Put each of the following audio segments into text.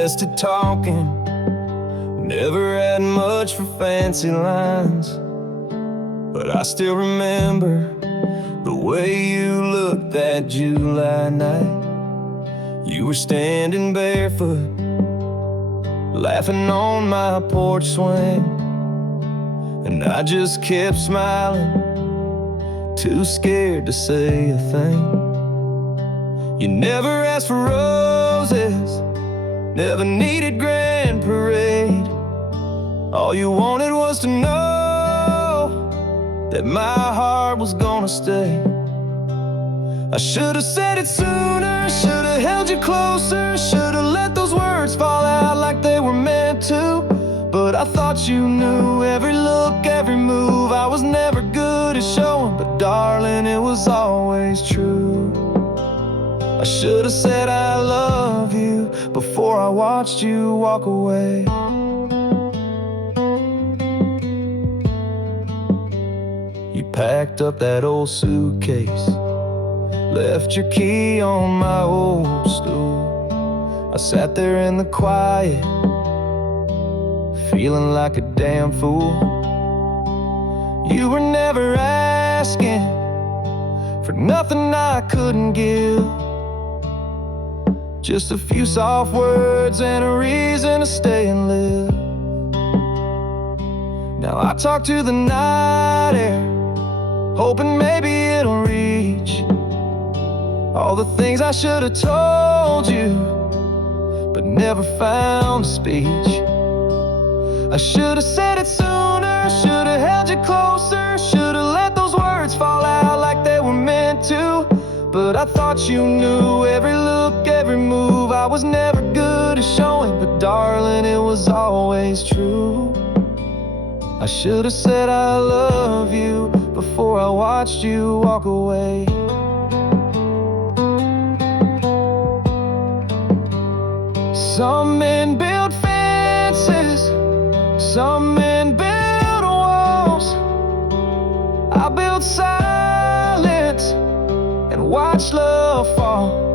best at talking, never had much for fancy lines, but I still remember the way you looked that July night. You were standing barefoot, laughing on my porch swing, and I just kept smiling, too scared to say a thing. You never asked for roses, never needed grand parade. All you wanted was to know that my heart was gonna stay. I should've said it sooner, should've held you closer, should've let those words fall out like they were meant to. But I thought you knew every look, every move. I was never good at showing, but darling, it was always true. I should've said I love you before I watched you walk away. You packed up that old suitcase, left your key on my old stool. I sat there in the quiet, feeling like a damn fool. You were never asking for nothing I couldn't give, just a few soft words and a reason to stay and live. Now I talk to the night air, hoping maybe it'll reach all the things I should have told you, but never found speech. I should have said it sooner, should have held you closer, should have let those words fall out like they were meant to. But I thought you knew every look, every move. I was never good at showing, but darling, it was always true. I should have said I love you before I watched you walk away. Some men build fences, some men build walls. I built silence and watch love fall.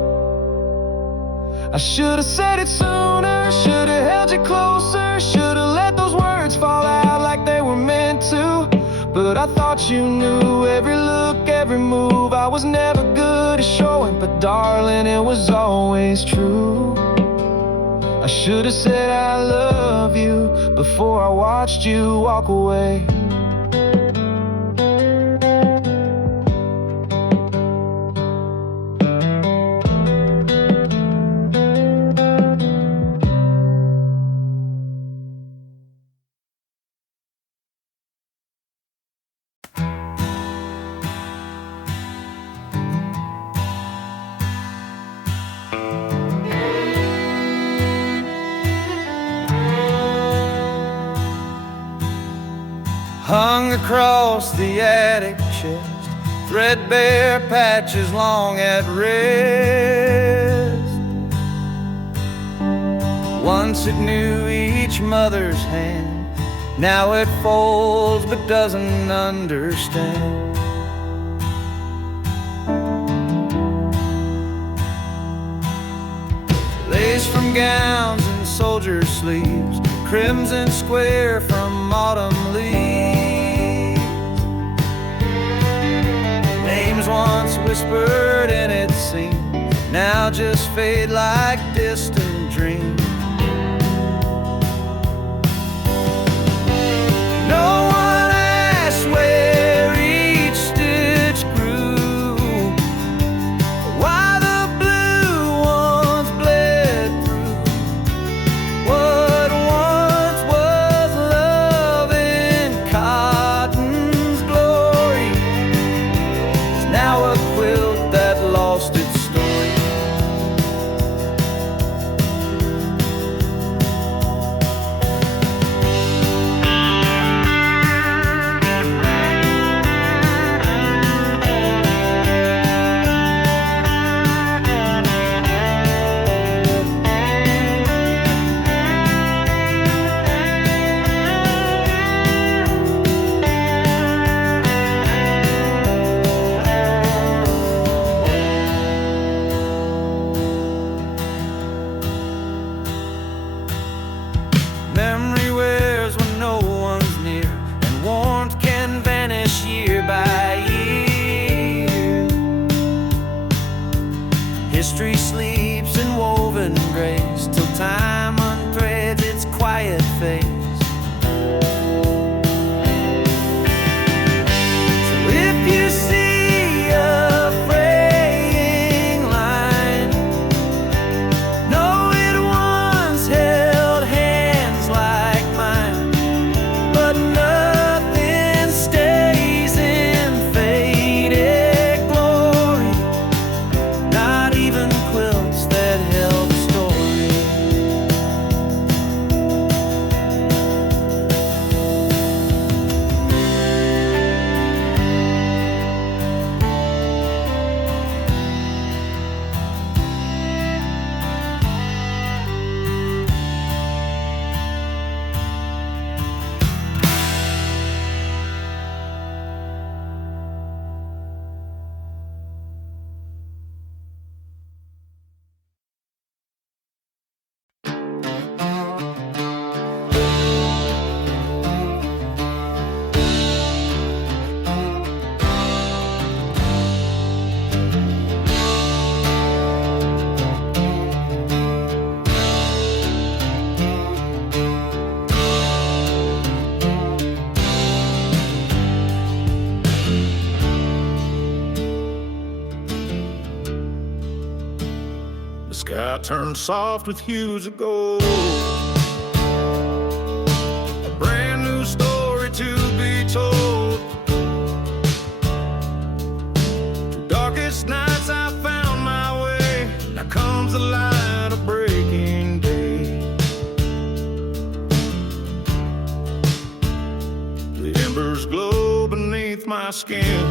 I should have said it sooner, should have held you closer, should have let those words fall out like they were meant to. But I thought you knew every look, every move. I was never good at showing, but darling, it was always true. I should have said I love you before I watched you walk away. Hung across the attic chest, threadbare patches long at rest. Once it knew each mother's hand, now it folds but doesn't understand. Lace from gowns and soldier sleeves, crimson square from autumn leaves. Names once whispered and it seemed, now just fade like distant dreams. No one asked where each stitch grew, why the blue ones bled through. What once was love in cotton's glory is now a quilt that lost its story. sky turned soft with hues of gold. A brand new story to be told. Through darkest nights I found my way. Now comes the light of breaking day. The embers glow beneath my skin.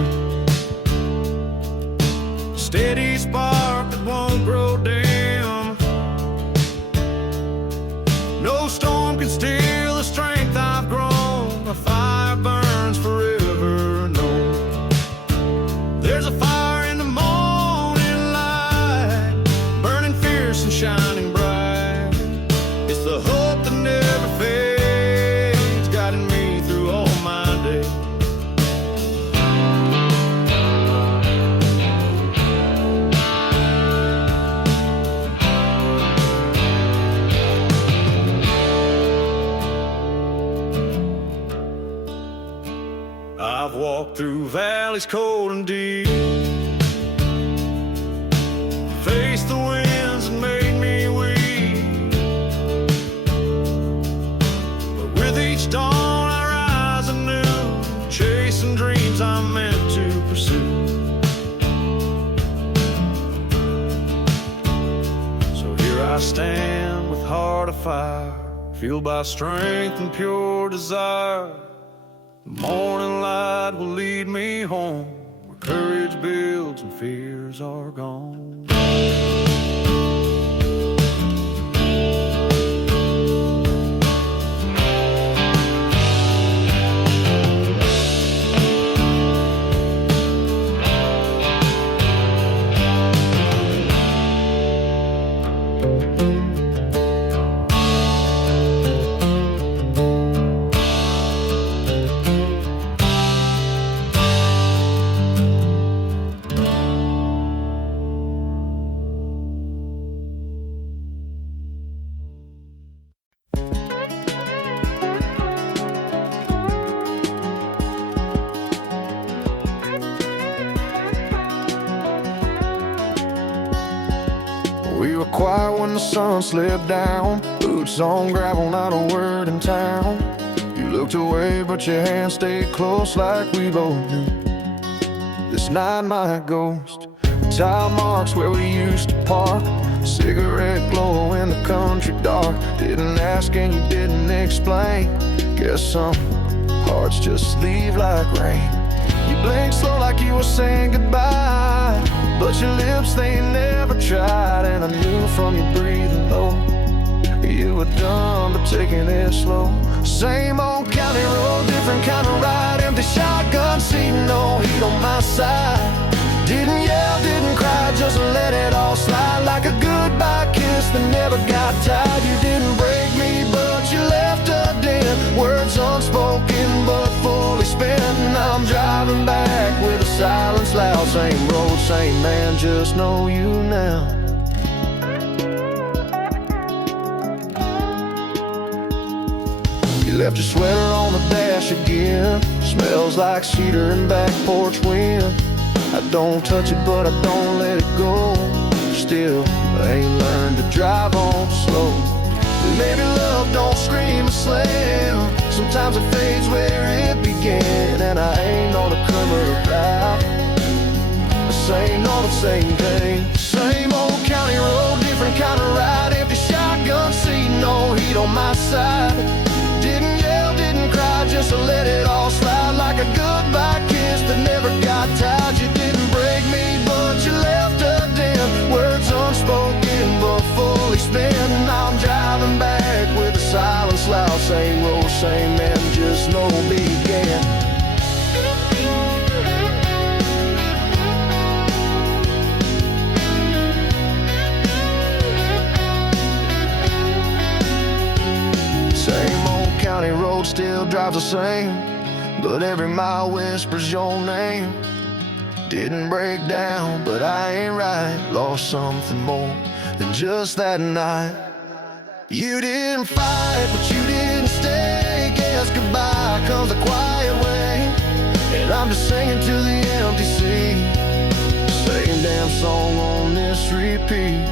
Steady spark that won't grow dim. No storm can steal the strength I've grown. A fire burns forever, no. There's a fire in the morning light, burning fierce and shining bright. It's the hope that never fades, guiding me through all my days. I've walked through valleys cold and deep, faced the winds that made me weak. But with each dawn I rise anew, chasing dreams I'm meant to pursue. So here I stand with heart afire, fueled by strength and pure desire. The morning light will lead me home, where courage builds and fears are gone. We were quiet when the sun slipped down, boots on gravel, not a word in town. You looked away, but your hand stayed close like we both knew. This night might ghost tile marks where we used to park, cigarette glow in the country dark. Didn't ask and you didn't explain. Guess some hearts just leave like rain. You blinked slow like you were saying goodbye, but your lips, they never tried. And I knew from your breathing low, you were done, but taking it slow. Same old county road, different kind of ride. Empty shotgun seat, no heat on my side. Didn't yell, didn't cry, just let it all slide. Like a goodbye kiss that never got tired. You didn't break me, but you left a dent. Words unspoken, but fully spent. Now I'm driving back with a silence loud. Same road, same man, just know you now. You left your sweater on the dash again. Smells like cedar and back porch wind. I don't touch it, but I don't let it go. Still, I ain't learned to drive on slow. Maybe love don't scream a slam. Sometimes it fades where it began. And I ain't on a criminal route. This ain't all the same thing. Same old county road, different kind of ride. Empty shotgun seat, no heat on my side. Didn't yell, didn't cry, just to let it all slide. Like a goodbye kiss that never got tired. You didn't break me, but you left a dent. Words unspoken, but fully spent. Now I'm driving back with a silence loud. Same road, same man, just no began. Same old county road still drives the same, but every mile whispers your name. Didn't break down, but I ain't right. Lost something more than just that night. You didn't fight, but you didn't stay. Guess goodbye comes a quiet way, and I'm just singing to the empty sea. Same damn song on this repeat.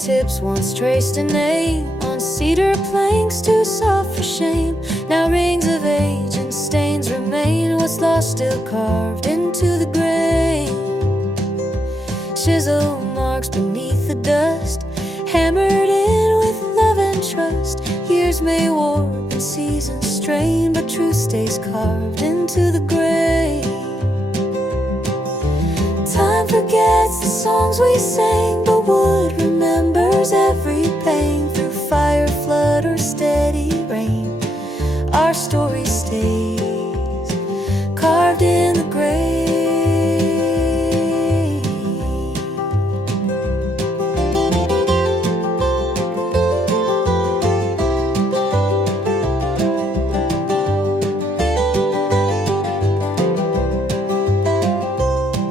fingertips once traced a name on cedar planks too soft for shame. Now rings of age and stains remain. What's lost still carved into the grain. Chisel marks beneath the dust, hammered in with love and trust. Years may warp and seasons strain, but truth stays carved into the grain. Time forgets the songs we sang, but wood remembers every pain. Through fire, flood, or steady rain, our story stays carved in the grave.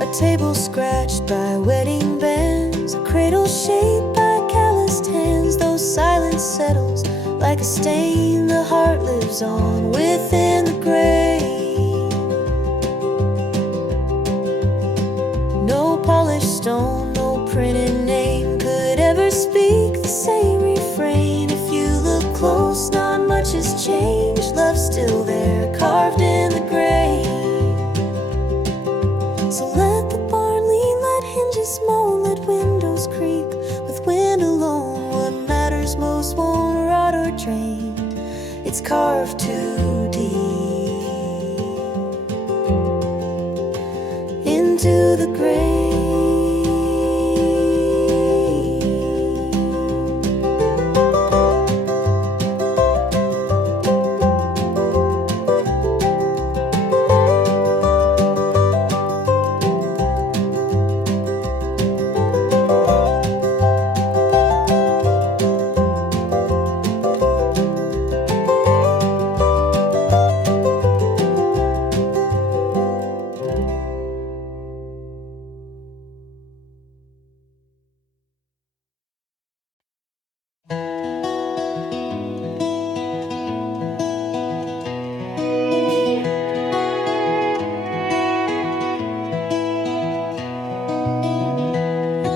A table scratched by wedding bands, a cradle shaped by calloused hands. Though silence settles like a stain, the heart lives on within the grave. No polished stone, no printed name could ever speak the same refrain. If you look close, not much has changed. Love's still there, carved in the grave. So let the barn lean, let hinges moan, let windows creak with wind alone. What matters most won't rot or drain, it's carved too deep into the grave.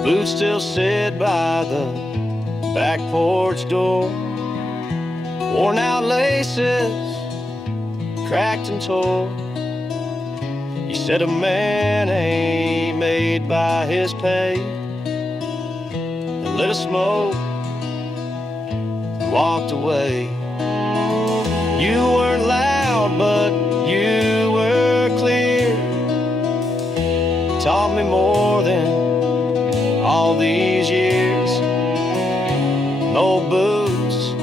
Boots still sit by the back porch door, worn out laces, cracked and tore. You said a man ain't made by his pay, and lit a smoke and walked away. You weren't loud, but you were clear. Taught me more than all these years. Old boots,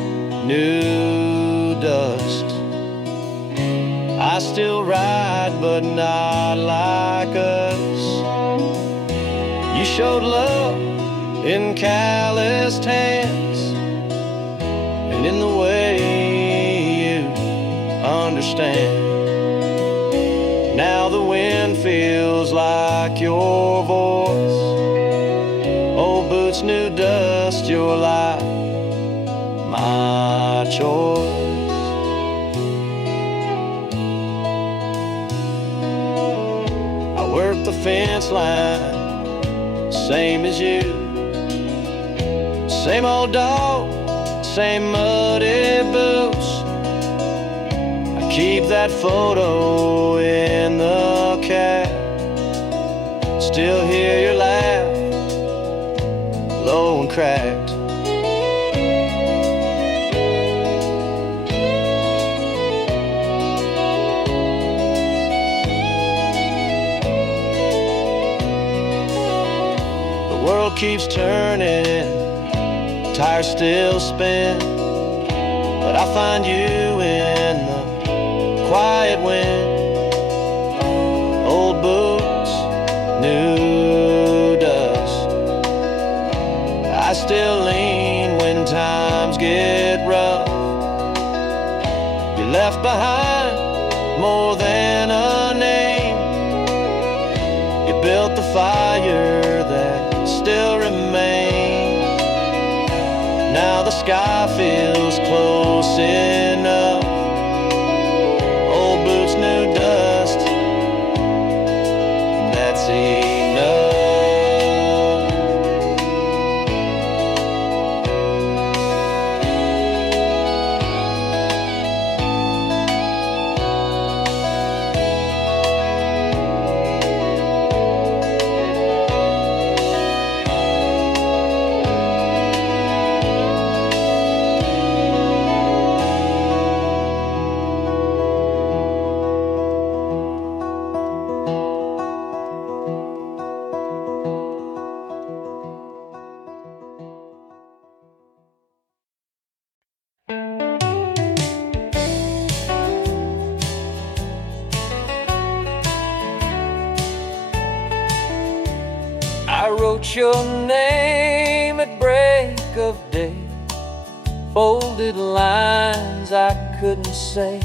new dust. I still ride, but not like us. You showed love in calloused hands, and in the way you understand. Now the wind feels like your voice. Old boots, new dust, your life, my choice. I work the fence line, same as you. Same old dog, same muddy boots. I keep that photo in the cab. Still hear your laugh, low and cracked. The world keeps turning, tires still spin, but I find you in the quiet wind. Old boots, new dust. I still lean when times get rough. You left behind more than a name. You built the fire that still remains. Now the sky feels close enough. Old boots, new dust. That's enough. wrote your name at break of day, folded lines I couldn't say.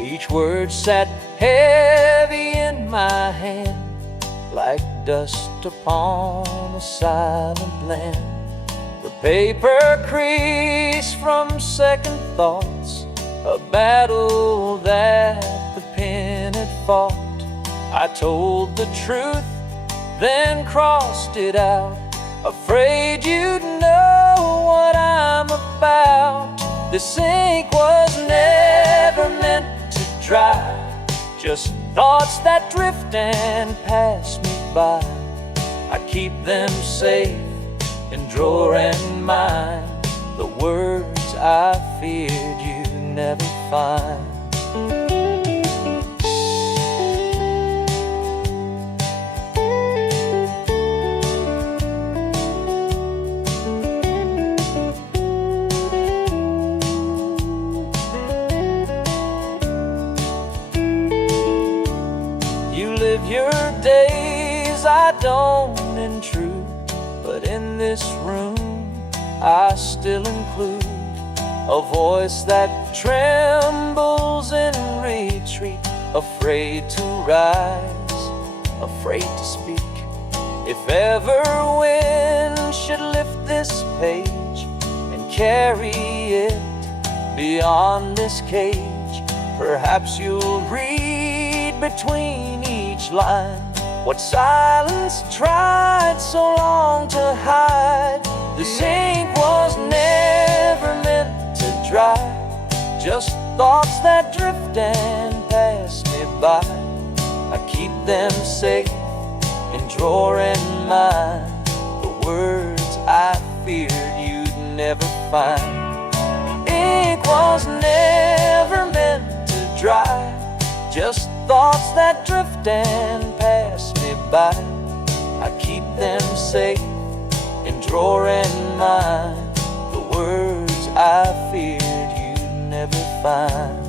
Each word sat heavy in my hand, like dust upon a silent land. The paper creased from second thoughts, a battle that the pen had fought. I told the truth, then crossed it out, afraid you'd know what I'm about. This ink was never meant to dry, just thoughts that drift and pass me by. I keep them safe in drawer and mind, the words I feared you'd never find. Your days I don't intrude, but in this room I still include a voice that trembles in retreat, afraid to rise, afraid to speak. If ever wind should lift this page and carry it beyond this cage, perhaps you'll read between each line what silence tried so long to hide. This ink was never meant to dry, just thoughts that drift and pass me by. I keep them safe in drawer and mind, the words I feared you'd never find. Ink was never meant to dry, just thoughts that drift and pass me by. I keep them safe in drawer and mind, the words I feared you'd never find.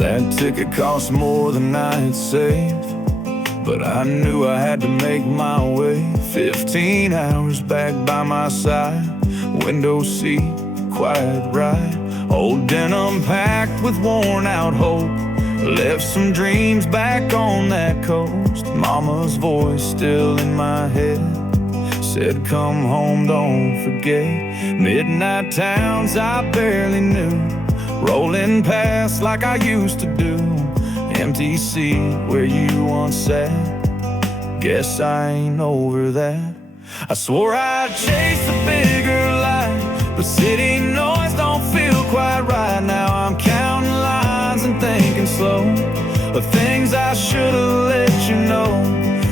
That ticket cost more than I had saved, but I knew I had to make my way. 15 hours back by my side, window seat, quiet ride. Old denim packed with worn out hope, left some dreams back on that coast. Mama's voice still in my head said, come home, don't forget. Midnight towns I barely knew, rolling past like I used to do. Empty seat where you once sat, guess I ain't over that. I swore I'd chase a bigger life, but city noise don't feel quite right. Now I'm counting lines and thinking slow of things I should've let you know.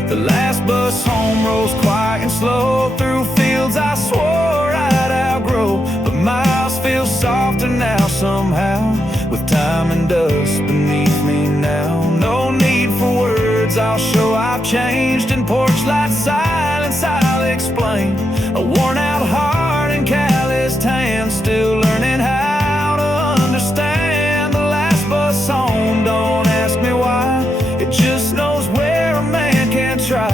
The last bus home rolls quiet and slow through fields I swore I'd outgrow, but miles feel softer now somehow, with time and dust beneath me now. No need for words, I'll show I've changed. In porch light silence I'll explain. A worn out heart and calloused hands, still learning how to understand. The last bus home, don't ask me why, it just knows where a man can try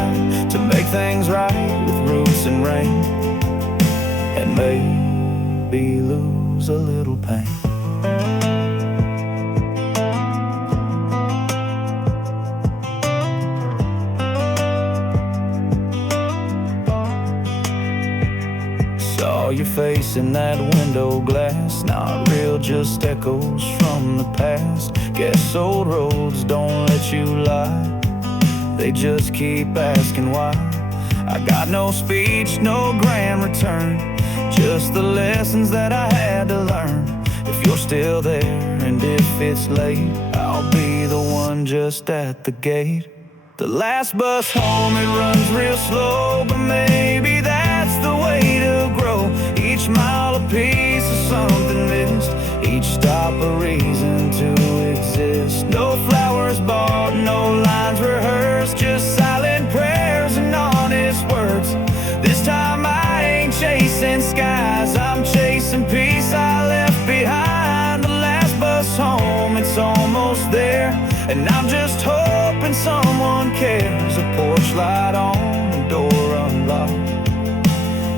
to make things right with roots and rain, and maybe lose a little pain. Saw your face in that window glass, not real, just echoes from the past. Guess old roads don't let you lie, they just keep asking why. I got no speech, no grand return, just the lessons that I had to learn. If you're still there and if it's late, I'll be the one just at the gate. The last bus home, it runs real slow, but maybe that's the way a reason to exist. No flowers bought, no lines rehearsed, just silent prayers and honest words. This time I ain't chasing skies, I'm chasing peace I left behind. The last bus home, it's almost there, and I'm just hoping someone cares. A porch light on, the door unlocked,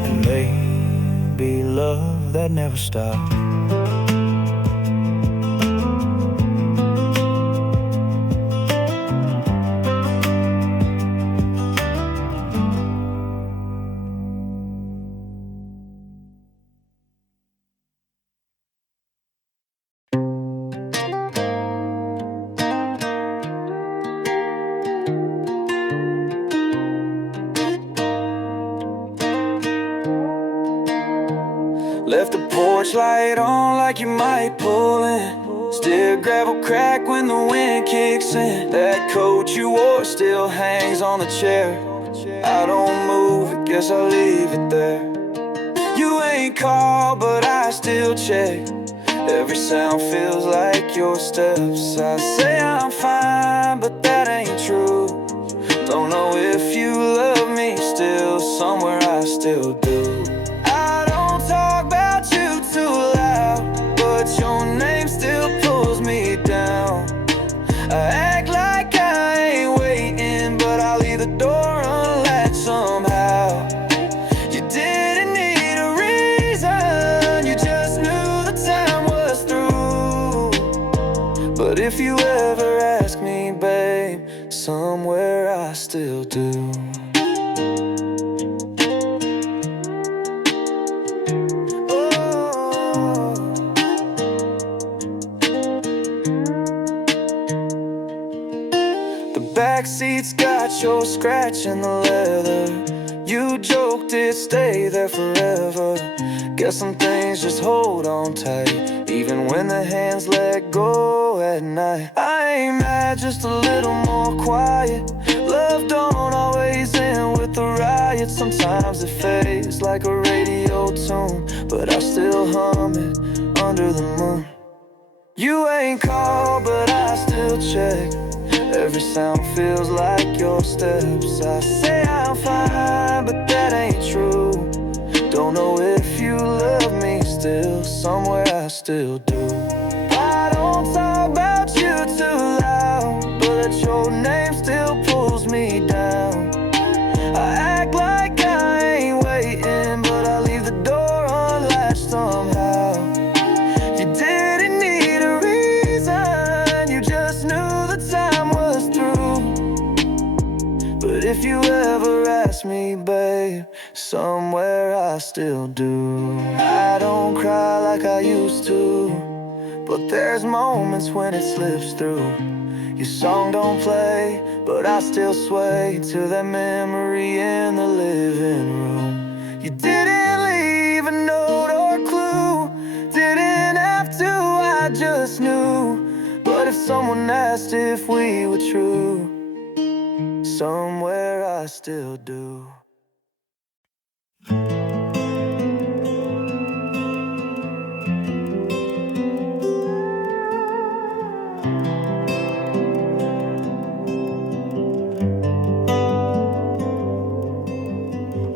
and maybe love that never stopped. Left the porch light on like you might pull in. Still gravel crack when the wind kicks in. That coat you wore still hangs on the chair. I don't move it, guess I'll leave it there. You ain't called, but I still check. Every sound feels like your steps. I say I'm fine, but that ain't true. Don't know if you love me still, somewhere I still do. Talk about you too loud, but your name still pulls me down. I act like I ain't waiting, but I'll leave the door unlatched somehow. You didn't need a reason, you just knew the time was through. But if you ever ask me, babe, somewhere I still do. Backseat's got your scratch in the leather. You joked it'd stay there forever. Guess some things just hold on tight, even when the hands let go at night. I ain't mad, just a little more quiet. Love don't always end with a riot. Sometimes it fades like a radio tune, but I still hum it under the moon. You ain't called, but I still check. Every sound feels like your steps. I say I'm fine, but that ain't true. Don't know if you love me still, somewhere I still do. I don't talk about you too loud, but your name still pulls me down. I act like I ain't waiting, but I leave the door unlatched somehow. You didn't need a reason, you just knew the time was through. But if you ever ask me, babe, somewhere I still do. I don't cry like I used to, but there's moments when it slips through. Your song don't play, but I still sway to that memory in the living room. You didn't leave a note or clue, didn't have to, I just knew. But if someone asked if we were true, somewhere I still do.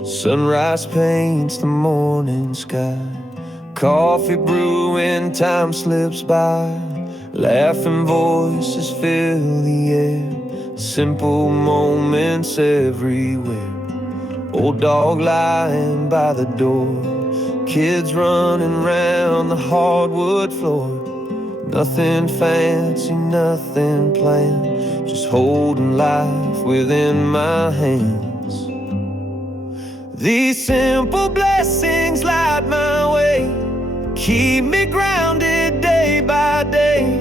Sunrise paints the morning sky, coffee brewing, time slips by. Laughing voices fill the air, simple moments everywhere. Old dog lying by the door, kids running round the hardwood floor. Nothing fancy, nothing planned, just holding life within my hands. These simple blessings light my way, keep me grounded day by day.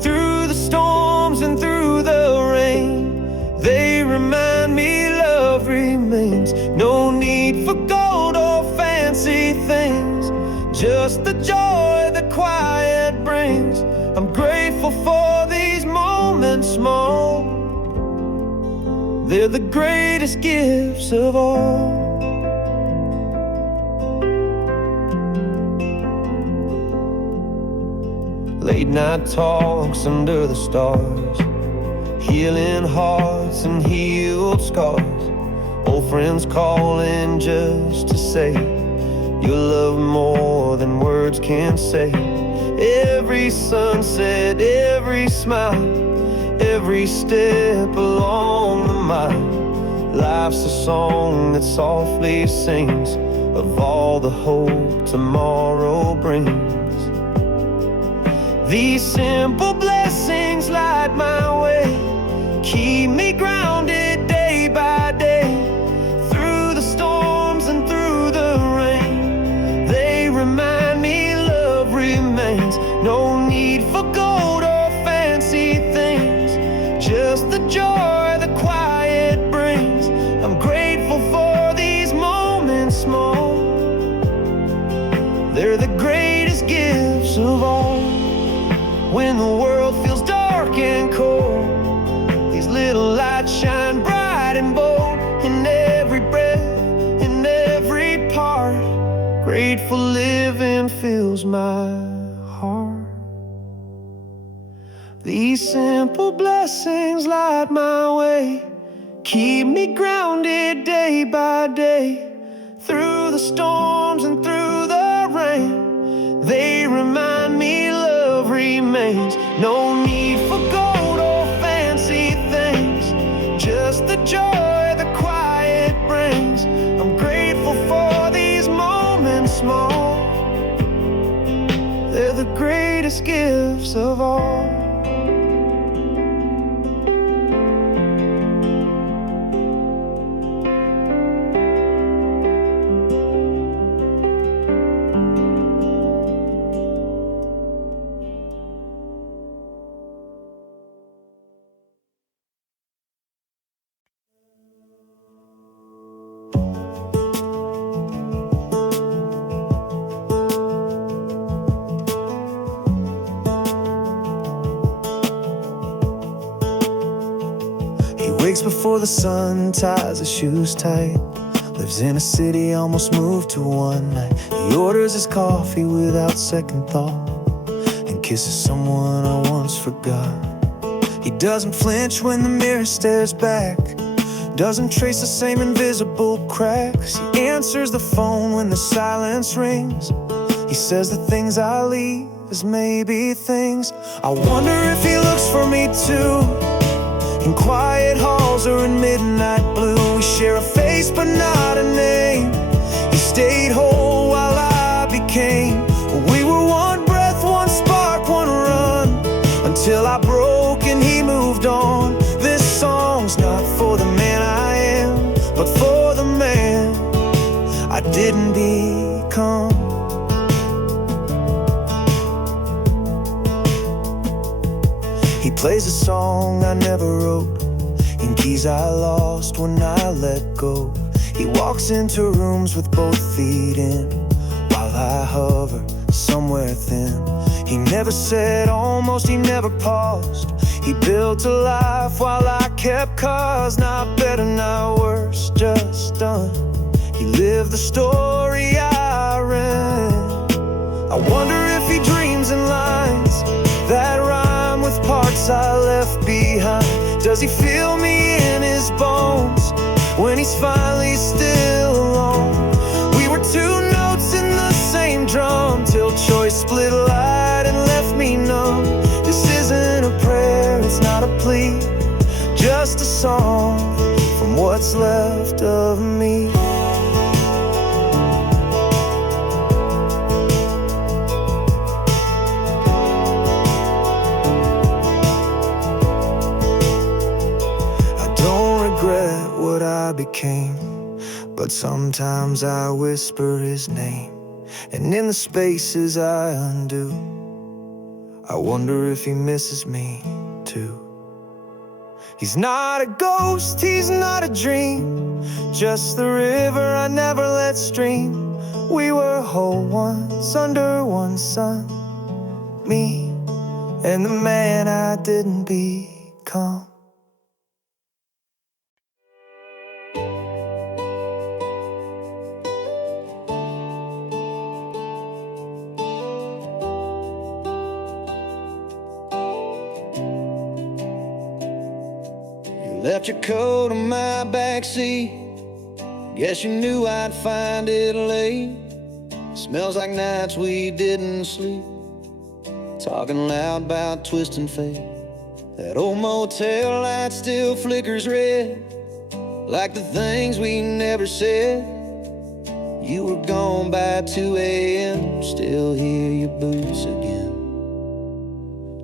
Through the storms and through the rain, they remind me love remains. No need for gold or fancy things, just the joy that quiet brings. I'm grateful for these moments small, they're the greatest gifts of all. late night talks under the stars, healing hearts and healed scars. Old friends calling just to say you love more than words can say. Every sunset, every smile, every step along the mile. Life's a song that softly sings of all the hope tomorrow brings. These simple blessings light my way, keep me grounded day by day. Through the storms and through the rain, they remind me love remains. No need for gold or fancy things, just the joy the quiet brings. I'm grateful for these moments small, they're the greatest gifts of all. When the world feels dark and cold, these little lights shine bright and bold. In every breath, in every part, grateful living fills my heart. These simple blessings light my way, keep me grounded day by day. Through the storms and through the rain, they remind me love remains. No need for gold or fancy things, just the joy the quiet brings. I'm grateful for these moments small, they're the greatest gifts of all. Wakes before the sun, ties his shoes tight, lives in a city, almost moved to one night. He orders his coffee without second thought, and kisses someone I once forgot. He doesn't flinch when the mirror stares back, doesn't trace the same invisible cracks. He answers the phone when the silence rings. He says the things I leave as maybe things. I wonder if he looks for me too, in quiet halls or in midnight blue. We share a face but not a name. He stayed whole while I became. We were one breath, one spark, one run, until I broke and he moved on. This song's not for the man I am, but for the man I didn't become. He plays a song I never wrote, in keys I lost when I let go. He walks into rooms with both feet in, while I hover somewhere thin. He never said almost, he never paused. He built a life while I kept cause. Not better, not worse, just done. He lived the story I read. I wonder if he dreams in lines that rhyme with parts I left behind. Does he feel me in his bones when he's finally still alone? We were two notes in the same drum, till choice split light and left me numb. This isn't a prayer, it's not a plea, just a song from what's left of me. What I became, but sometimes I whisper his name, and in the spaces I undo, I wonder if he misses me too. He's not a ghost, he's not a dream, just the river I never let stream. We were whole once under one sun, me and the man I didn't become. Left your coat on my backseat. Guess you knew I'd find it late. Smells like nights we didn't sleep. Talking loud about twisting fate. That old motel light still flickers red, like the things we never said. You were gone by 2 a.m. Still hear your boots again.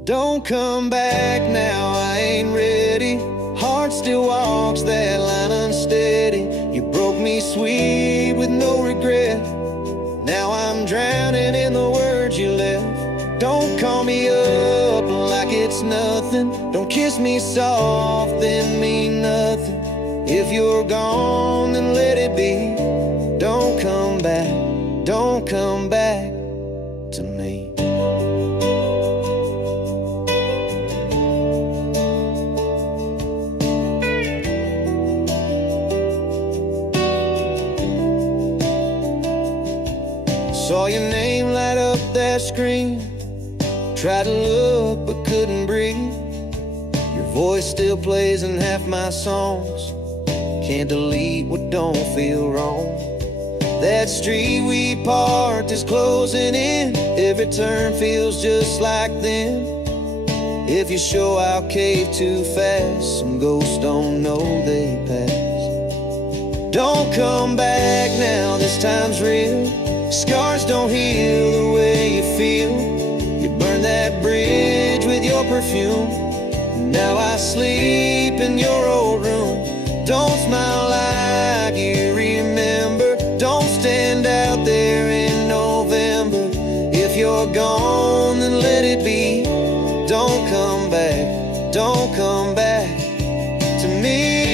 Don't come back now, I ain't ready. Heart still walks that line unsteady. You broke me sweet with no regret. Now I'm drowning in the words you left. Don't call me up like it's nothing. Don't kiss me soft, then mean nothing. If you're gone, then let it be. Don't come back, don't come back to me. Saw your name light up that screen. Tried to look but couldn't breathe. Your voice still plays in half my songs. Can't delete what don't feel wrong. That street we parked is closing in. Every turn feels just like then. If you show I'll cave too fast. Some ghosts don't know they passed. Don't come back now, this time's real. Scars don't heal the way you feel. You burned that bridge with your perfume. Now I sleep in your old room. Don't smile like you remember. Don't stand out there in November. If you're gone, then let it be. Don't come back, don't come back to me.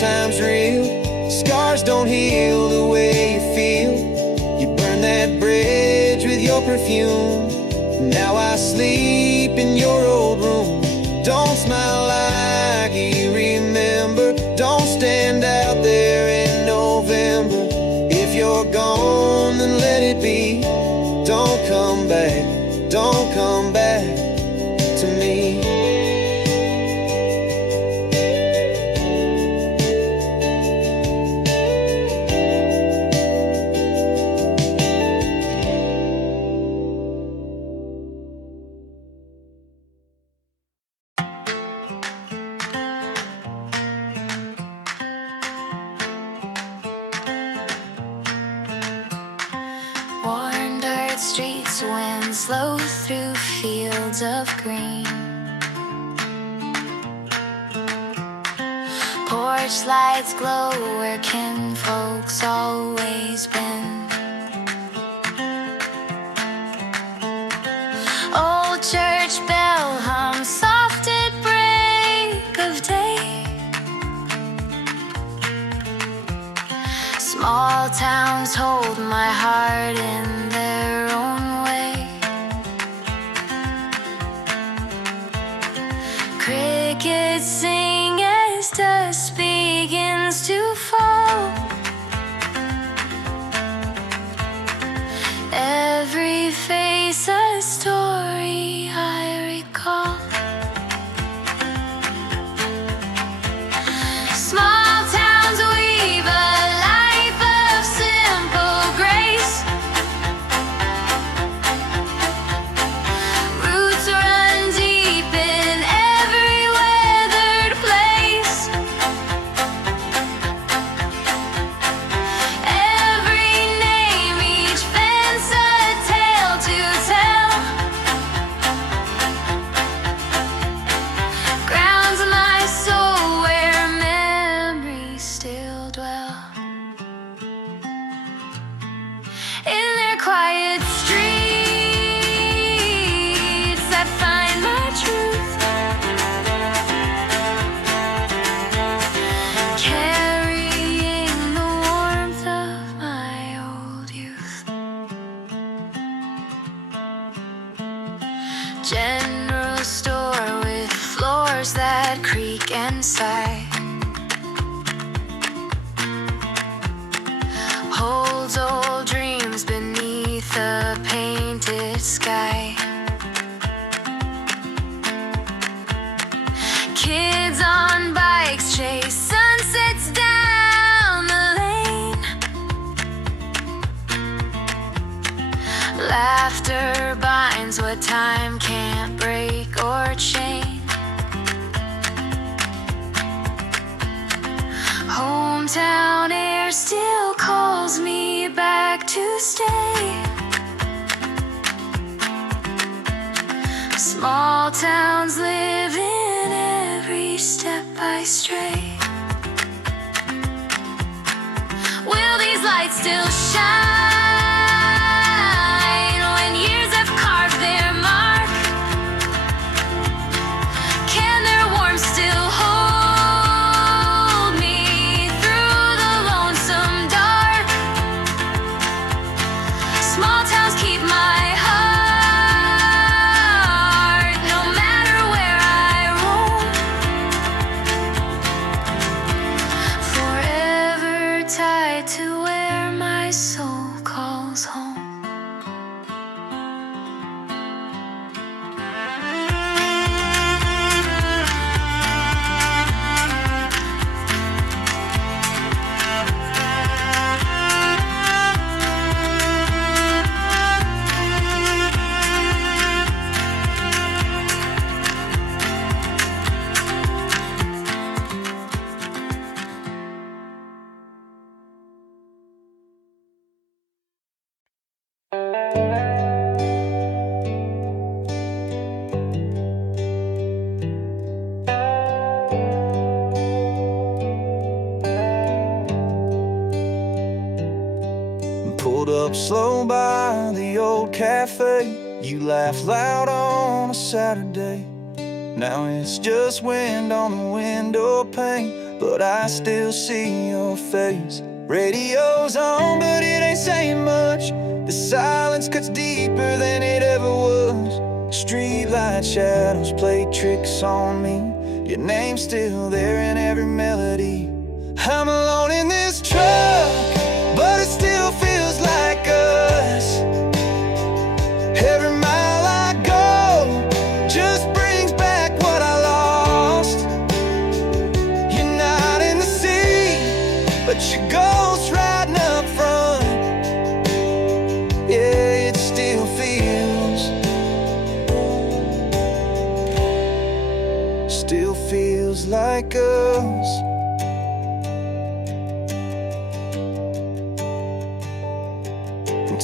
Time's real. Scars don't heal the way you feel. You burn that bridge with your perfume. Now I sleep in your old room. Don't smile like you remember. Don't stand out there in November. If you're gone, then let it be. Don't come back, don't come back to me. Worn dirt streets, wind slow through fields of green. Porch lights glow where kinfolk's always been. Old church bell hums soft at break of day. Small towns hold my heart in their own way. Crickets sing as dusk begins to fall. Every face a story I recall. Small towns weave a life of simple grace. Roots run deep in every weathered place. Every name, each fence a tale to tell. Grounds my soul where memories still dwell. In their quiet streets I find my truth. Carrying the warmth of my old youth. General store with floors that creak and sigh. laughter binds what time can't break or change. Hometown air still calls me back to stay. Small towns live in every step I stray. Will these lights still shine when years have carved their mark? Can their warmth still hold me through the lonesome dark? Small towns keep my heart no matter where I roam. Forever tied to where my soul calls home. Pulled up slow by the old cafe. You laughed loud on a Saturday. Now it's just wind on the window pane, but I still see your face. Radio's on, but it ain't saying much. The silence cuts deeper than it ever was. Streetlight shadows play tricks on me. Your name's still there in every melody. I'm alone in this truck, but it still feels like us. Every mile I go just brings back what I lost. You're not in the sea, but your ghost riding up front. Yeah, it still feels like us.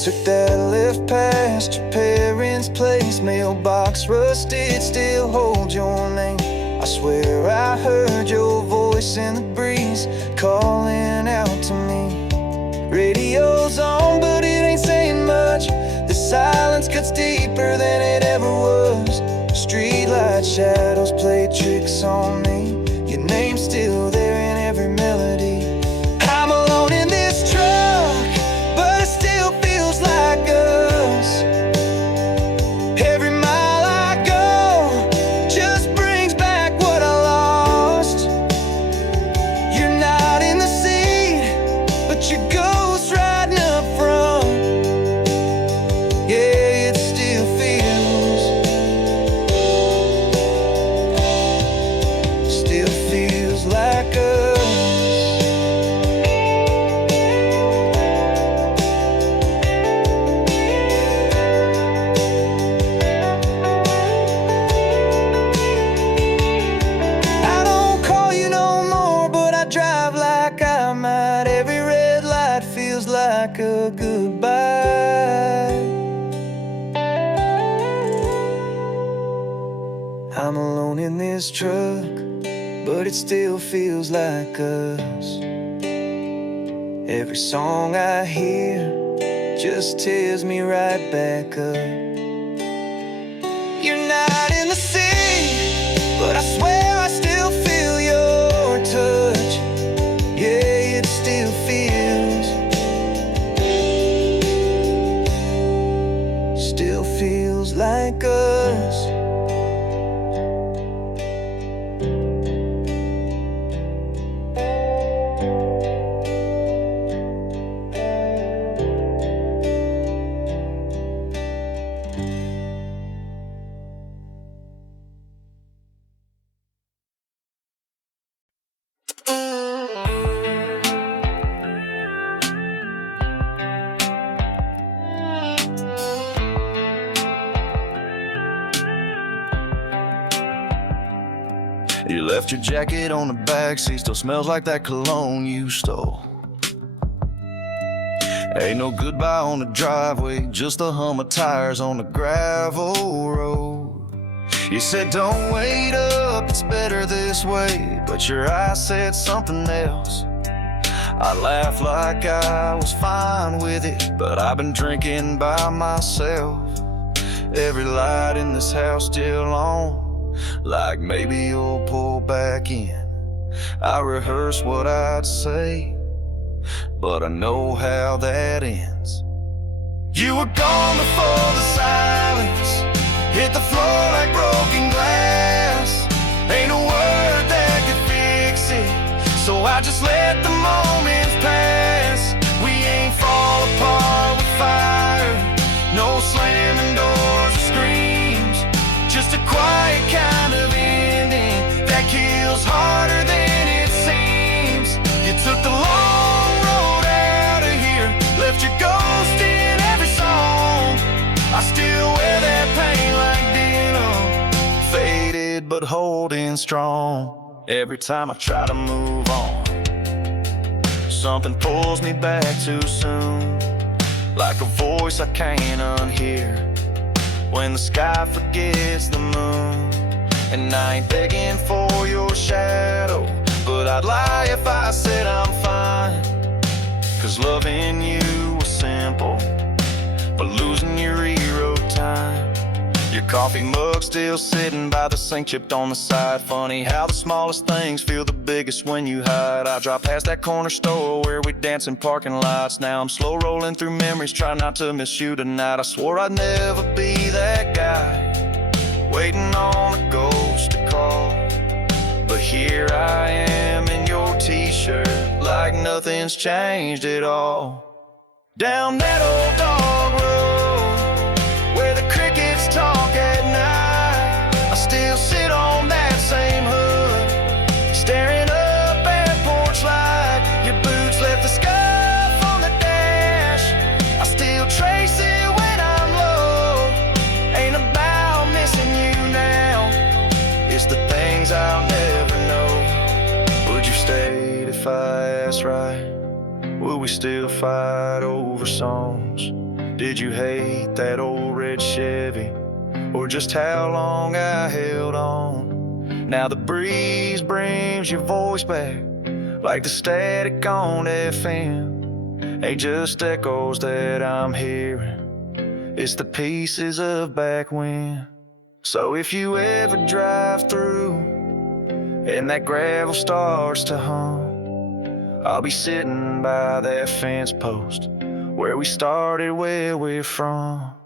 Took that lift past your parents' place. Mailbox rusted, still hold your name. I swear I heard your voice in the breeze calling out to me. Radio's on, but it ain't saying much. The silence cuts deeper than it ever was. Streetlight shadows play tricks on me. Your name's still there in every melody. I'm alone in this truck, but it still feels like us. Every mile I go just brings back what I lost. You're not in the seat, but your ghost riding up front. Yeah, it still feels like us. I don't call you no more, but I drive like I might. Every red light feels like a goodbye. I'm alone in this truck, but it still feels like us. Every song I hear just tears me right back up. You're not in the sea, but I swear I still feel your touch. Yeah, it still feels like us. You left your jacket on the backseat, still smells like that cologne you stole. Ain't no goodbye on the driveway, just the hum of tires on the gravel road. You said don't wait up, it's better this way, but your eyes said something else. I laughed like I was fine with it, but I've been drinking by myself. Every light in this house still on, like maybe you'll pull back in. I rehearsed what I'd say, but I know how that ends. You were gone before the silence hit the floor like broken glass. Ain't a word that could fix it, so I just let the moments pass. We ain't fall apart with fire, no slamming doors or screams, just a quiet kind of ending that kills harder than it seems. You took the long road out of here, left your ghost in every song. I still wear that pain like denim, faded but holding strong. Every time I try to move on, something pulls me back too soon, like a voice I can't unhear when the sky forgets the moon. And I ain't begging for your shadow, but I'd lie if I said I'm fine. 'Cause loving you was simple, but losing you rewrote time. Your coffee mug still sitting by the sink, chipped on the side. Funny how the smallest things feel the biggest when you hide. I drive past that corner store where we dance in parking lots. Now I'm slow rolling through memories, trying not to miss you tonight. I swore I'd never be that guy, waiting on a ghost to call. But here I am in your t-shirt, like nothing's changed at all. Down that old dog road where the crickets talk at night, I still sit on that same hood, staring up at porch light. Your boots left the scuff on the dash, I still trace it when I'm low. Ain't about missing you now, it's the things I'll never know. Would you stay if I asked right? Will we still fight over songs? Did you hate that old red Chevy, or just how long I held on? Now the breeze brings your voice back, like the static on FM. Ain't just echoes that I'm hearing, it's the pieces of back when. So if you ever drive through and that gravel starts to hum, I'll be sitting by that fence post where we started, where we're from.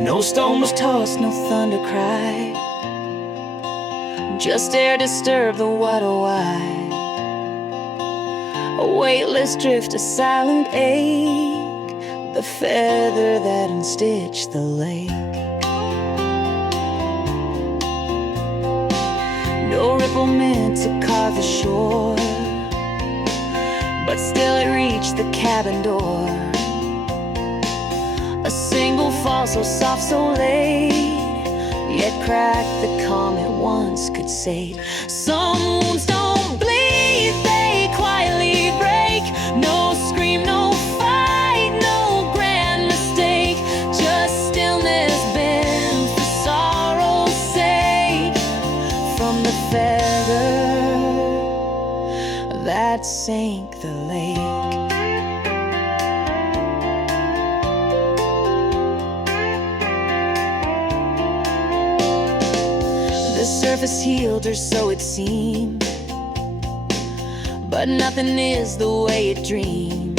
No stone was tossed, no thunder cried, just air disturbed the water wide. A weightless drift, a silent ache, the feather that unstitched the lake. No ripple meant to carve the shore, but still it reached the cabin door. A single fall so soft, so late, yet cracked the calm it once could save. Some wounds don't bleed, they quietly break. No scream, no fight, no grand mistake, just stillness bent for sorrow's sake. From the feather that sank the lake. The surface healed, or so it seemed, but nothing is the way it dreamed.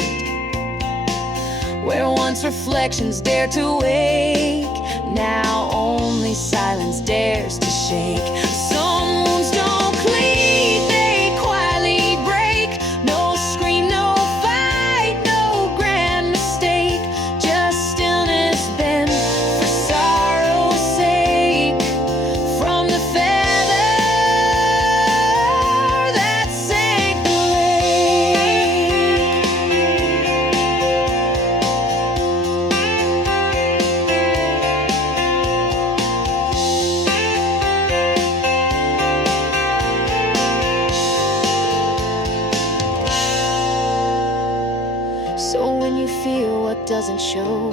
Where once reflections dared to wake, now only silence dares to shake. Some wounds don't bleed, they quietly break. No scream, no fight, no show.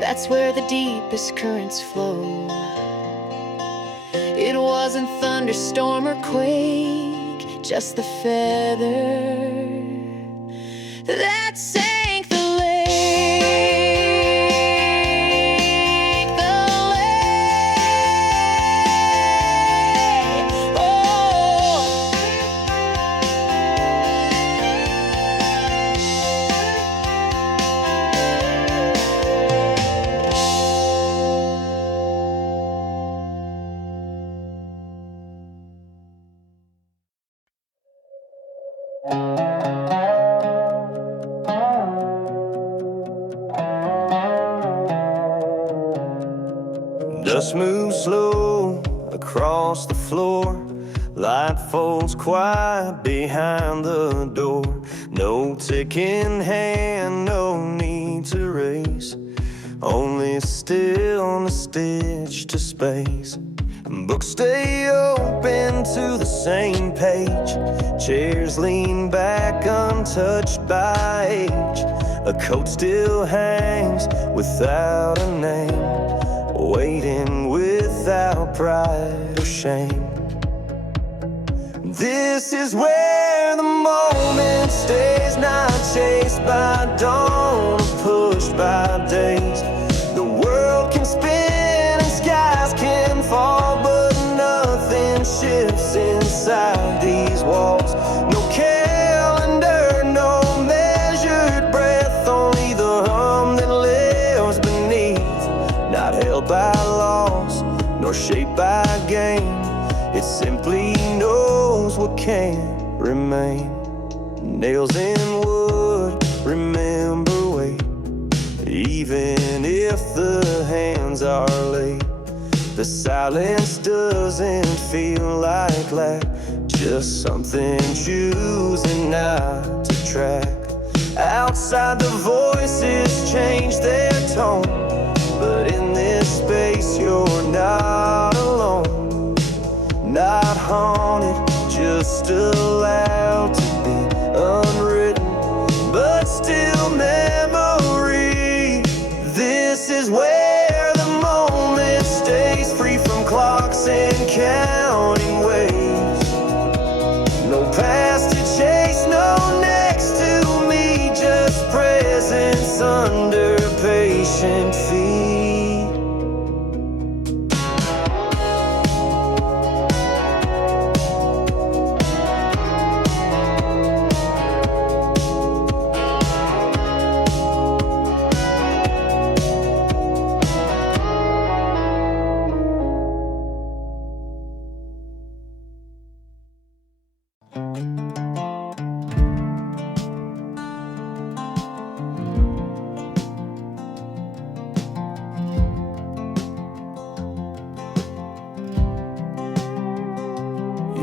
That's where the deepest currents flow. It wasn't thunderstorm or quake, just the feather that sank the lake, the lake. Oh. Dust moves slow across the floor. Light folds quiet behind the door. No ticking hand, no need to race. Only stillness stitched to space. Books stay open to the same page. Chairs lean back untouched by age. A coat still hangs without a name, waiting without pride or shame. This is where the moment stays, not chased by dawn or pushed by days. The world can spin and skies can fall, but nothing shifts inside these walls. No calendar, no measured breath, only the hum that lives beneath. Not held by laws, nor shaped by game. It simply knows what can't remain. Nails in wood, remember weight. Even if the hands are late, the silence doesn't feel like lack, just something choosing not to track. Outside the voices change their tone, but in this space you're not alone. Not haunted, just allowed to be unwritten, but still memory. This is where the moment stays, free from clocks and counting ways. No past to chase, no next to me, just presence under patient feet.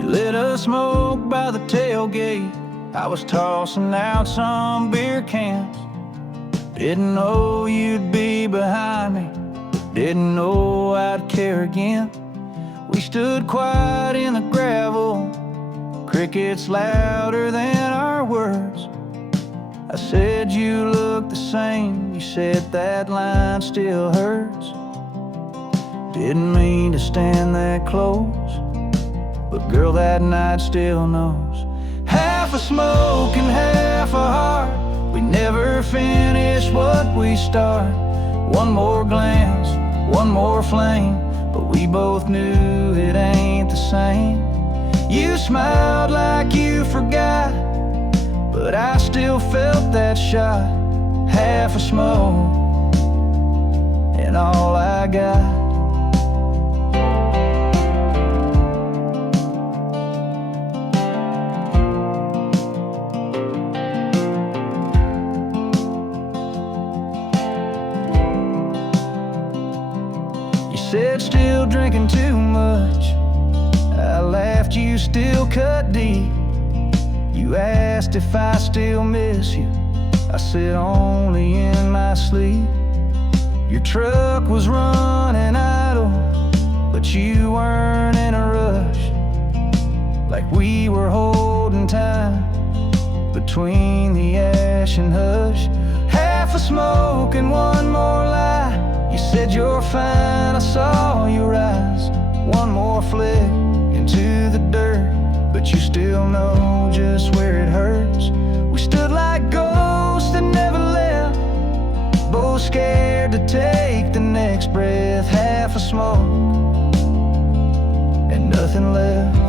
Lit a smoke by the tailgate. I was tossing out some beer cans. Didn't know you'd be behind me, didn't know I'd care again. We stood quiet in the gravel, crickets louder than our words. I said you look the same, you said that line still hurts. Didn't mean to stand that close, but girl, that night still knows. Half a smoke and half a heart, we never finish what we start. One more glance, one more flame, but we both knew it ain't the same. You smiled like you forgot, but I still felt that shot. Half a smoke and all I got. Said still drinking too much. I laughed, you still cut deep. You asked if I still miss you. I said only in my sleep. Your truck was running idle, but you weren't in a rush. Like we were holding time between the ash and hush. half a smoke and one more lie. You said you're fine, I saw you rise. One more flick into the dirt, but you still know just where it hurts. We stood like ghosts that never left, both scared to take the next breath. Half a smoke and nothing left.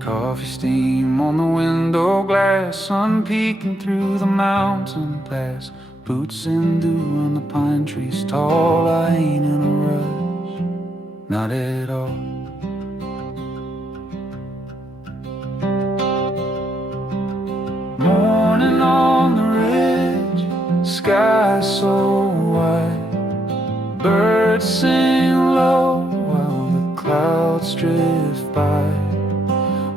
Coffee steam on the window glass, sun peeking through the mountain pass. Boots in dew on the pine trees tall. I ain't in a rush, not at all. Morning on the ridge, sky so white. Birds sing low while the clouds drift by.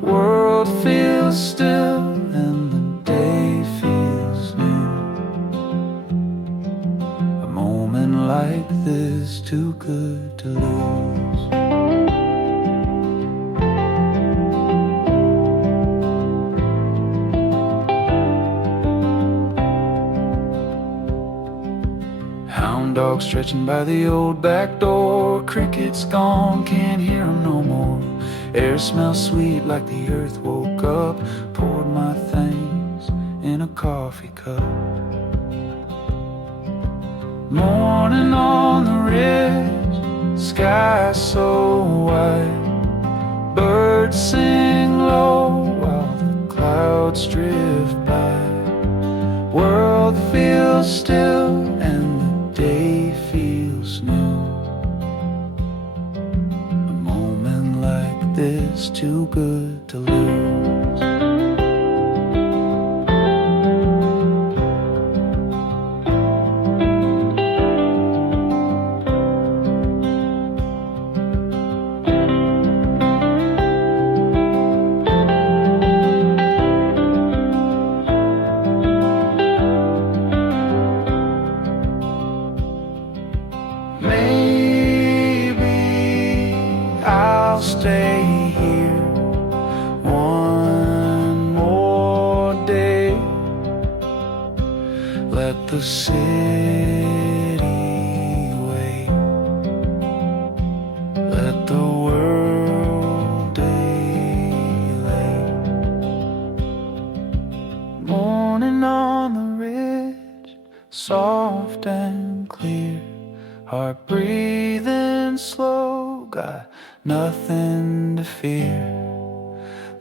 World feels still and the day feels new. A moment like this, too good to lose. Hound dog stretching by the old back door. Crickets gone, can't hear 'em no more. Air smells sweet like the earth woke up. Poured my thanks in a coffee cup. Morning on the ridge, sky so white. Birds sing low while the clouds drift by. World feels still and the day feels new. A moment like this, too good to lose. Stay here one more day. Let the city wait. Let the world daylight. Morning on the ridge, soft and clear. Heart breathing slow, got nothing to fear.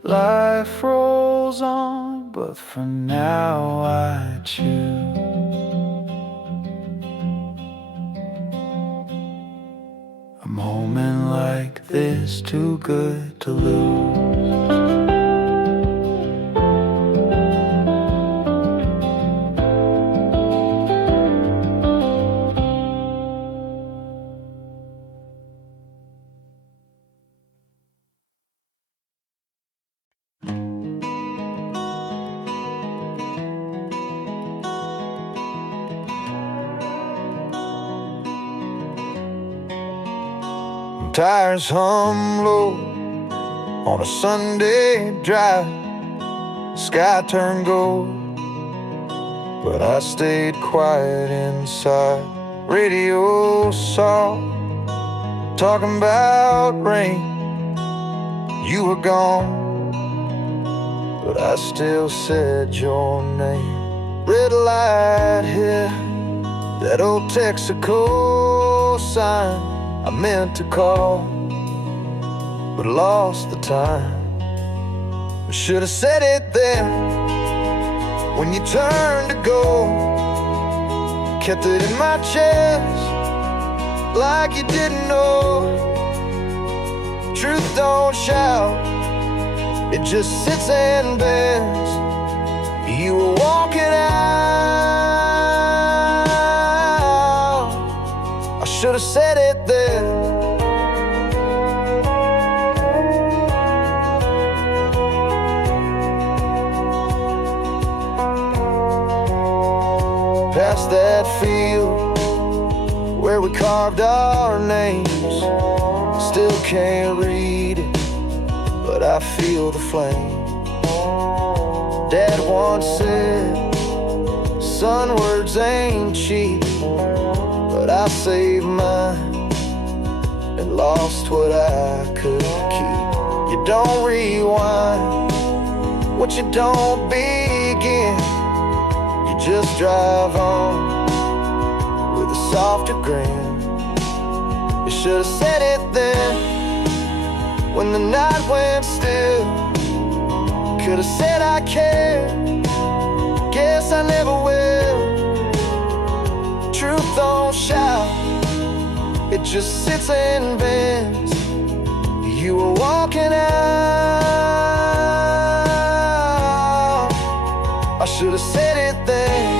Life rolls on, but for now I choose a moment like this, too good to lose. Tires hum low on a Sunday drive. Sky turned gold, but I stayed quiet inside. Radio soft, talking about rain. You were gone, but I still said your name. Red light hit that old Texaco sign. I meant to call, but lost the time. I should have said it then, when you turned to go. kept it in my chest like you didn't know. Truth don't shout, it just sits and bends. You were walking out, I should have said it then. Past that field where we carved our names, still can't read it, but I feel the flame. Dad once said, son, words ain't cheap, but I saved mine and lost what I could keep. You don't rewind what you don't begin. You just drive on with a softer grin. You should have said it then, when the night went still. Could have said I care, guess I never will. Truth don't shout, it just sits and bends. You were walking out, I should have said it then.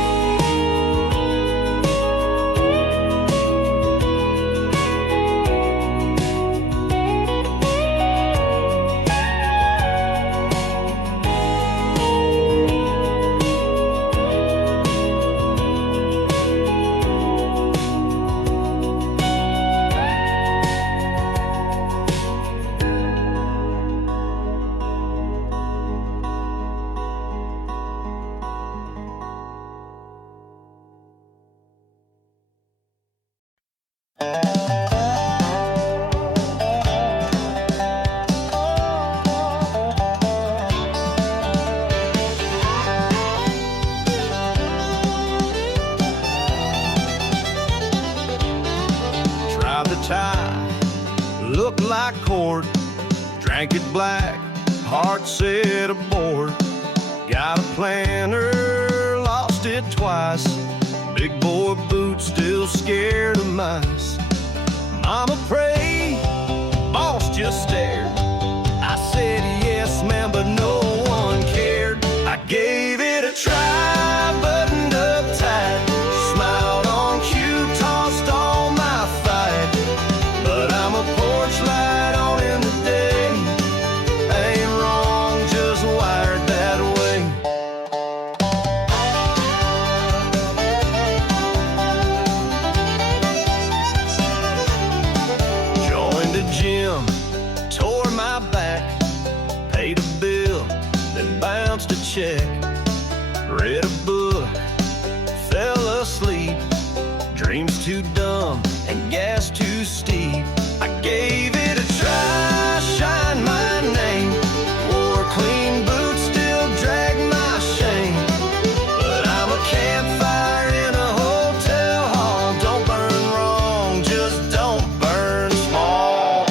Looked like cord, drank it black, heart set aboard. Got a planner, lost it twice. Big boy boots, still scared of mice. Mama prayed, boss just stared. I said yes, ma'am, but no one cared. I gave it a try, buttoned up tight. Smiled on cue, tossed all my fight. But I'm a porch light on in the day. Ain't wrong, just wired that way. Joined a gym, tore my back, paid a bill, then bounced a check. Read a book, fell asleep. Dreams too dumb and gas too steep. I gave it a try, shine my name. Wore clean boots, still drag my shame. But I'm a campfire in a hotel hall. Don't burn wrong, just don't burn small.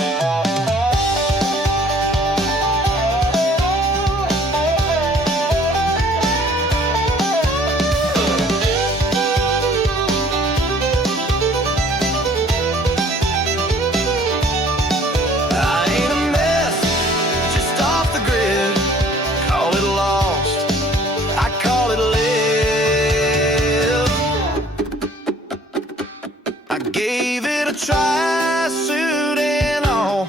Try suit and all,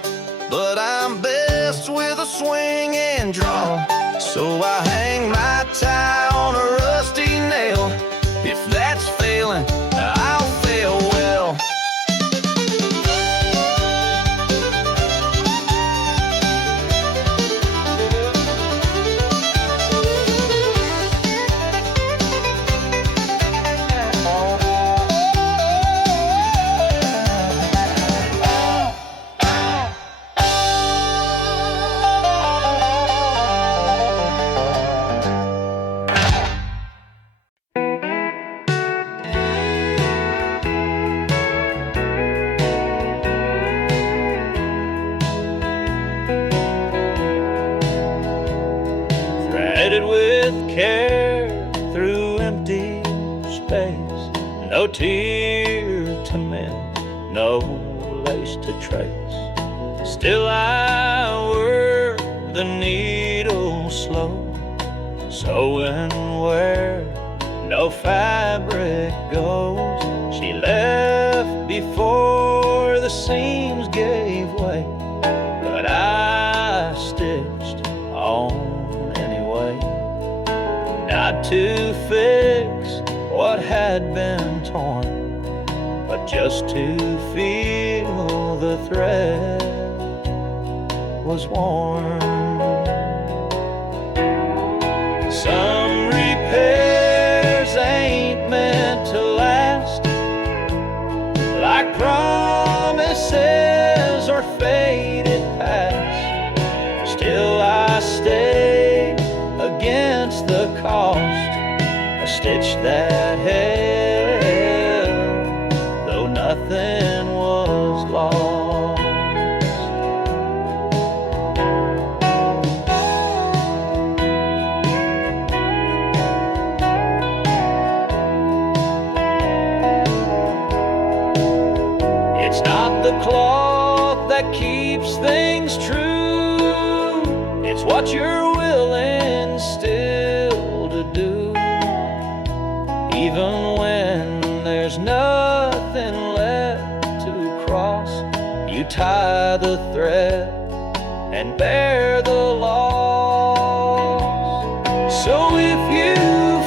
but I'm best with a swing and draw. So I hang my tie on a rusty nail. If that's failing, I'll fail well. no tear to mend, no lace to trace. Still I work the needle slow, sewing where no fabric goes. She left before the seams gave way, but I stitched on anyway. Not to fix what had been torn, but just to feel the thread was worn. Some repairs ain't meant to last, like promises or faded past. Still I stay against the cost, a stitch that held, though nothing was lost. It's not the cloth that keeps things true, it's what you're willing still to do. Even when there's nothing left to cross, you tie the thread and bear the loss. So if you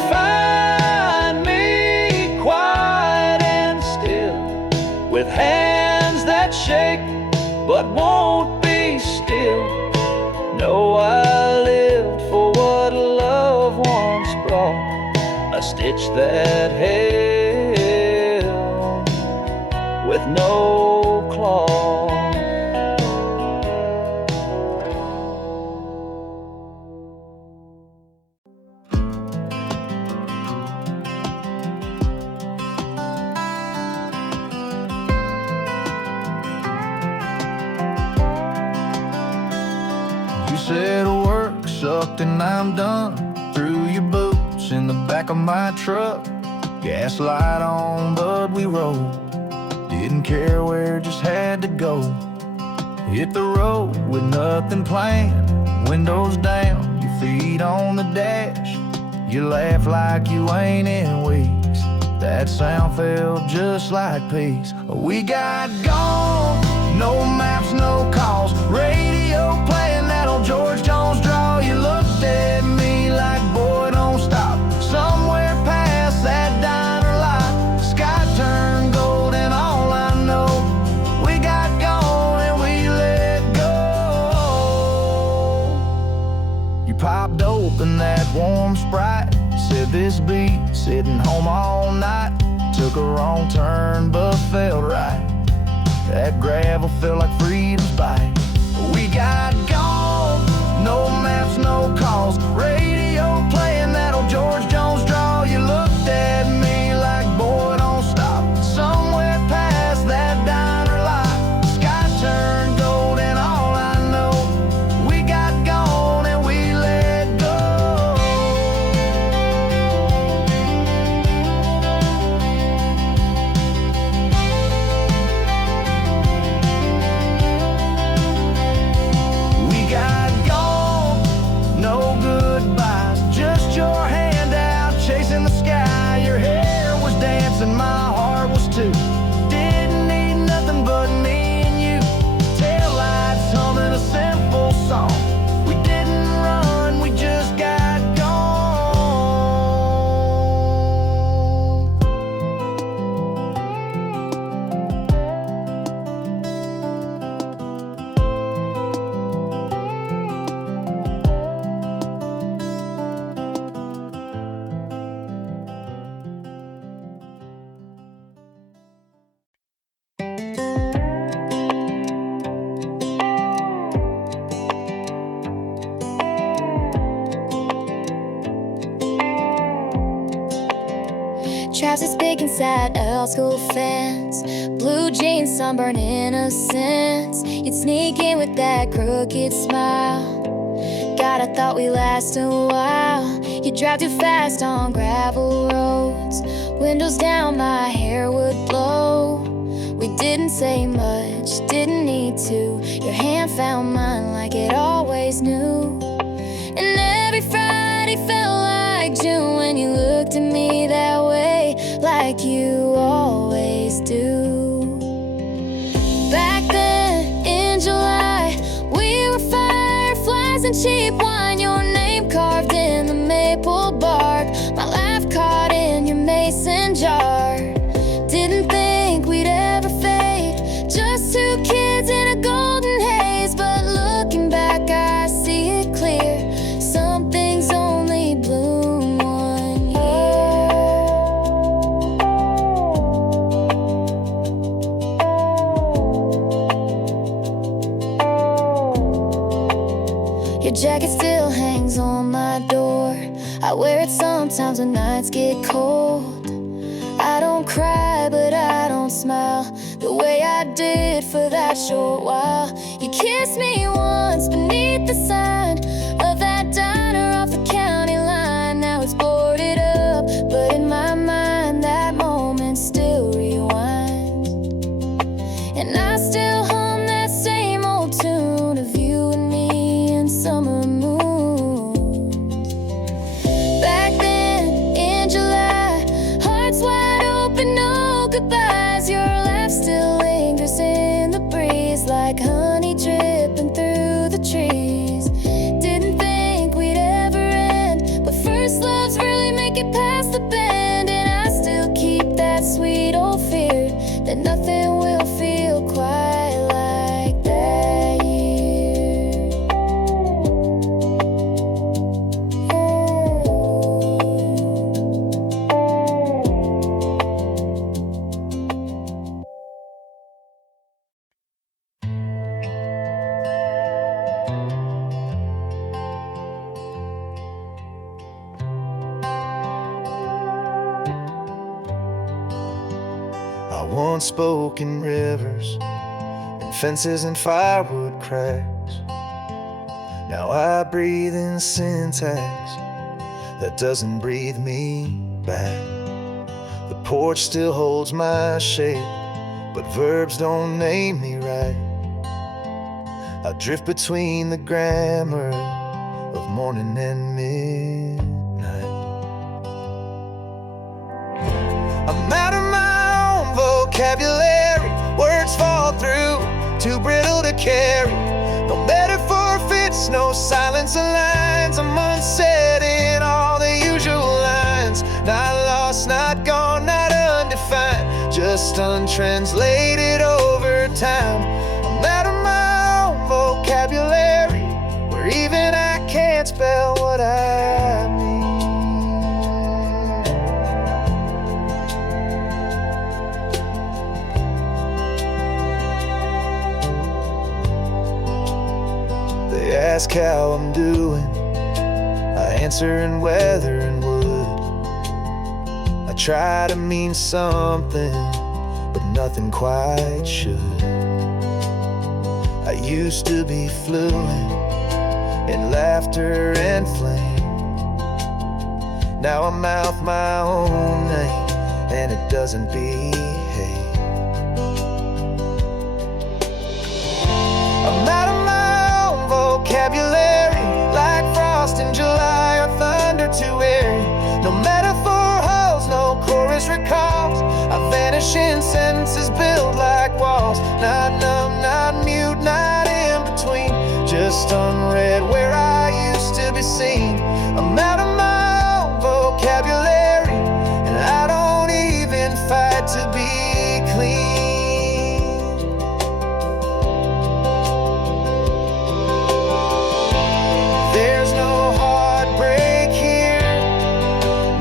find me quiet and still, with hands that shake but won't be still, know I lived for what love once brought, a stitch that held with no claws. You said work sucked and I'm done. Threw your boots in the back of my truck. Gas light on, but we rolled. Didn't care where, just had to go. Hit the road with nothing planned. Windows down, your feet on the dash. You laugh like you ain't in weeks. That sound felt just like peace. We got gone, no maps, no calls. Radio playing that old George Jones draw. You looked at me like, boy, don't stop. Somewhere past that diner lot, sky turned gold and all I know, we got gone and we let go. You popped open that warm Sprite, said this beat, sitting home all night. Took a wrong turn but felt right. That gravel felt like freedom's bite. We got gone, no maps, no calls. Radio playing that old George Jones draw. You looked at me like, boy, don't stop. Somewhere past that diner lot, sky turned gold and all I know, we got gone and we let go. We got gone, no goodbyes, just your hand out chasing the sky. Your hair was dancing, my heart was too. Didn't need nothing but me and you. Taillights humming a simple song. We didn't run, we just got gone. Trousers big and sad, old school fans. Blue jeans, sunburn innocence. You'd sneak in with that crooked smile. God, I thought we lasted a while. You drive too fast on gravel roads. Windows down, my hair would blow. We didn't say much, didn't need to. Your hand found mine like it always knew. And every Friday felt like June when you looked at me that way, like you always do. Back then in July, we were fireflies and cheap wine. Your name carved in the maple bark, my laugh caught in your mason jar. Didn't think we'd ever fade, just two kids in a golden haze. But looking back, I see it clear. Some things only bloom one year. Your jacket still hangs on my door. I wear it sometimes when nights get cold. I don't cry, but I don't smile the way I did for that short while. You kissed me once beneath the sign of that diner off the county line. Now it's boarded up, but in my mind that moment still rewinds. And I still hum that same old tune of you and me in summer moons. Back then in July, hearts wide open, no goodbyes. Your laugh still lingers in the breeze, like honey dripping through the trees. Didn't think we'd ever end, but first loves really make it past the bend. And I still keep that sweet old fear that nothing will feel quite like that year. I once spoke in rivers and fences and firewood cracks. Now I breathe in syntax that doesn't breathe me back. The porch still holds my shape, but verbs don't name me right. I drift between the grammar of morning and midnight. I'm out of my own vocabulary. Words fall through, too brittle to carry. No metaphor fits, no silence aligns. I'm unsaid in all the usual lines. Not lost, not gone, not undefined, just untranslated over time. I'm out of my own vocabulary, where even I can't spell what I mean. They ask how I'm doing, I answer in weather and wood. I try to mean something, but nothing quite should. I used to be fluent in laughter and flame. Now I mouth my own name, and it doesn't behave. I'm out of my own vocabulary, like frost in July or thunder too airy. No metaphor holds, no chorus recalls. I vanish in sentences built like walls. Not numb, not mute, not in between, just unread where I used to be seen. I'm out of my own vocabulary, and I don't even fight to be clean. There's no heartbreak here,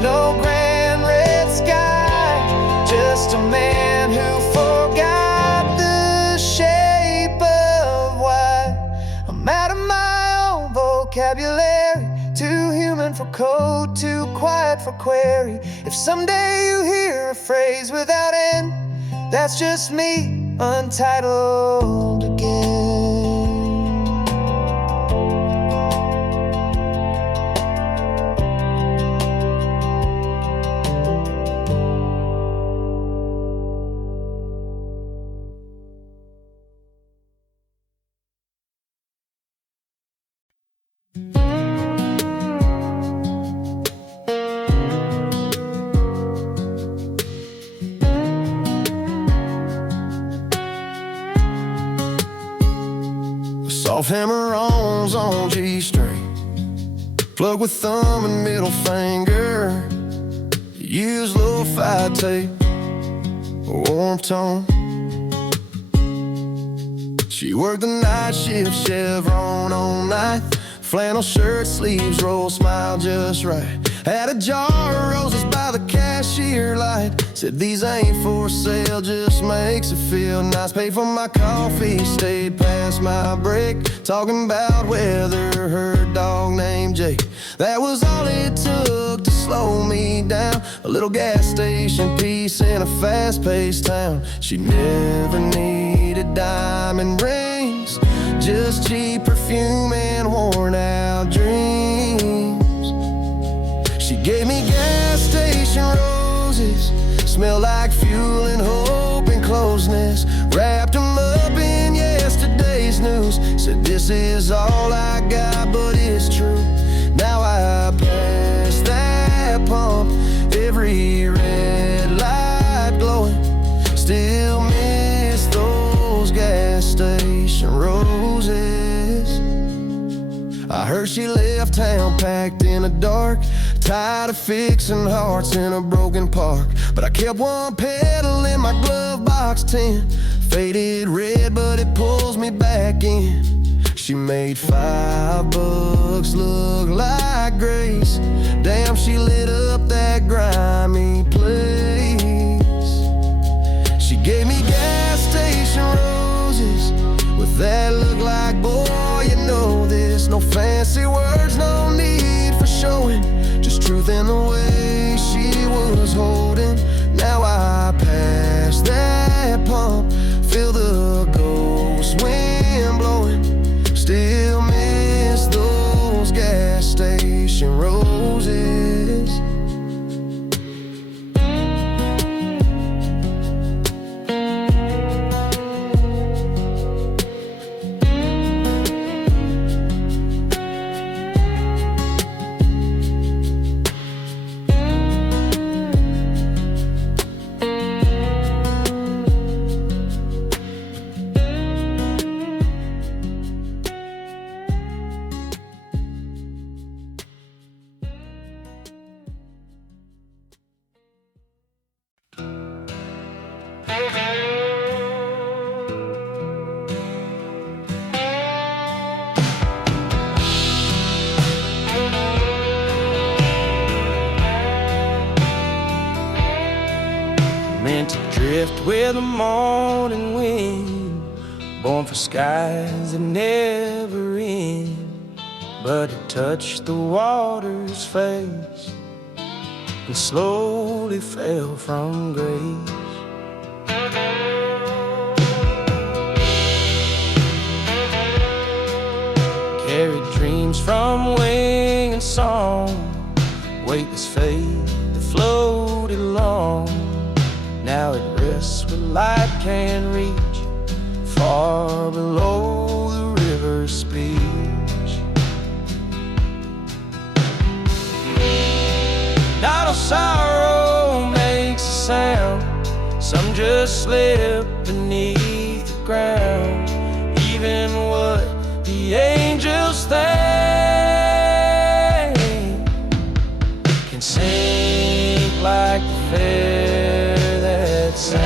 no grand red sky, just a man who forgot the shape of why. I'm out of my own vocabulary, too human for code, too quiet for query. If someday you hear a phrase without end, that's just me, untitled again. Soft hammer-ons on G-string, plug with thumb and middle finger. Use lo-fi tape, warm tone. She worked the night shift, chevron all night. Flannel shirt, sleeves roll, smile just right. Had a jar of roses by the cashier light. Said these ain't for sale, just makes it feel nice. Paid for my coffee, stayed past my break, talking about whether her dog named Jake. That was all it took to slow me down. A little gas station piece in a fast-paced town. She never needed diamond rings, just cheap perfume and worn-out dreams. She gave me gas station roses, smell like fuel and hope and closeness. Wrapped them up in yesterday's news. Said this is all I got, but it's true. Now I pass that pump, every red light glowing. Still miss those gas station roses. I heard she left town packed in the dark, tired of fixing hearts in a broken park. But I kept one pedal in my glove box tin, faded red but it pulls me back in. She made $5 look like grace. Damn, she lit up that grimy place. She gave me gas station roses with that look like, boy, you know this. No fancy words, no need for showing, just truth in the way she was holding. Now I pass that pump, feel the ghost wind blowing. Still miss those gas station roses. Meant to drift with the morning wind, born for skies that never end. But it touched the water's face and slowly fell from grace. Carried dreams from wing and song, weightless fate that floated along. Now it rests where light can't reach, far below the river's speech. Not all sorrow makes a sound, some just slip beneath the ground. Even what the angels think can sink like the feather that sang.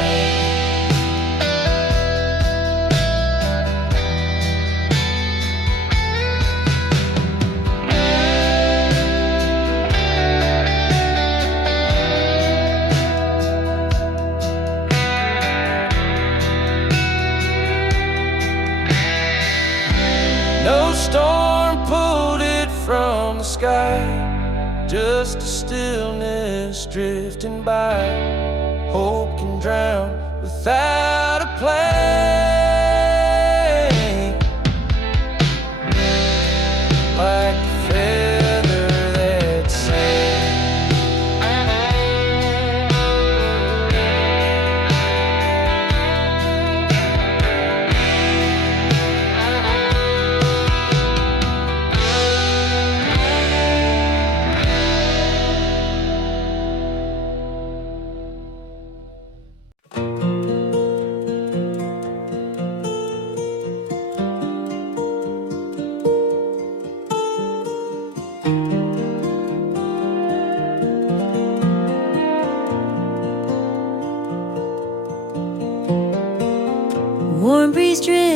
No storm pulled it from the sky, just a stillness drifting by. Hope can drown without a plan, like a feather that sang.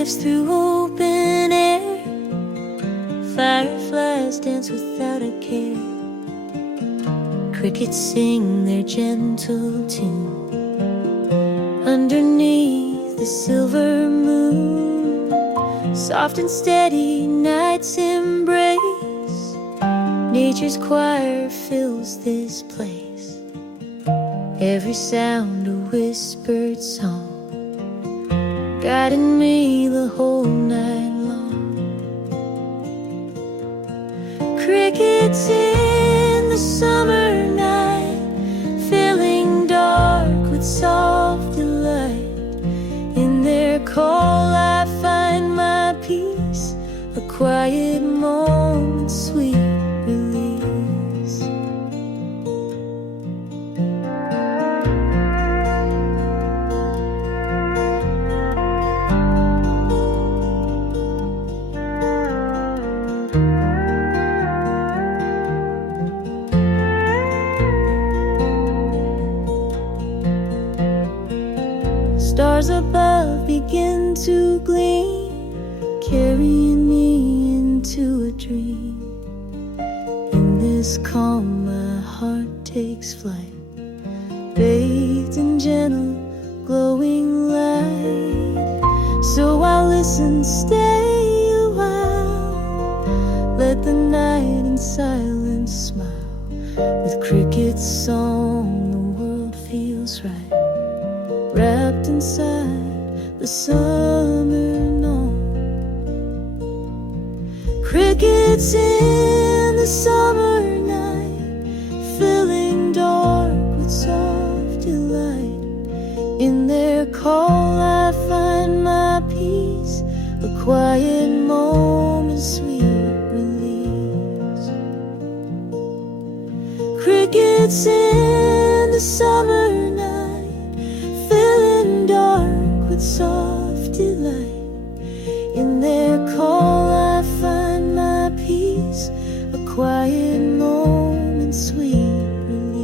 drifts through open air. Fireflies dance without a care. Crickets sing their gentle tune underneath the silver moon. Soft and steady night's embrace. Nature's choir fills this place. Every sound a whispered song, guiding me the whole night long. Crickets in the summer night, filling dark with soft delight. In their call I find my peace, a quiet moment, sweet release. Stars above begin to gleam, carrying me into a dream. In this calm my heart takes flight, bathed in gentle glowing light. So I'll listen, stay a while, let the night in silence smile. With cricket's song the world feels right, wrapped inside the summer dawn. Crickets in the summer night, filling dark with soft delight. In their call I find my peace, a quiet moment, sweet release. Crickets in the summer night, filling dark with soft delight. In their call I find my peace, a quiet moment, sweet release.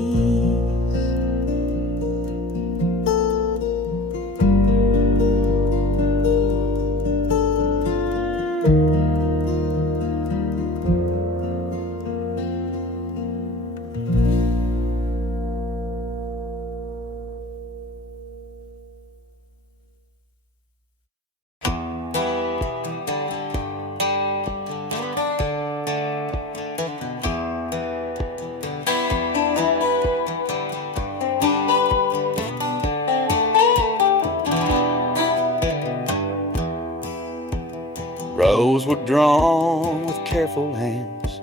Rows were drawn with careful hands,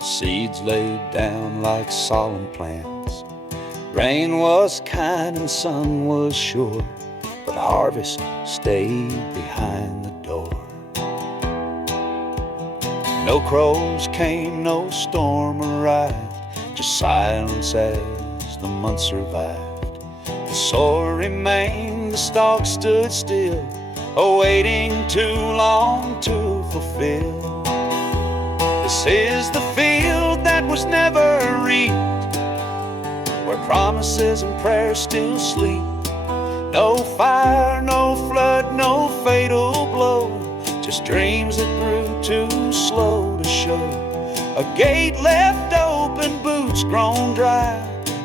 seeds laid down like solemn plans. Rain was kind and sun was sure, but harvest stayed behind the door. No crows came, no storm arrived, just silence as the months survived. The soil remained, the stalk stood still, awaiting too long to fulfill. This is the field that was never reaped, where promises and prayers still sleep. No fire, no flood, no fatal blow, just dreams that grew too slow to show. A gate left open, boots grown dry,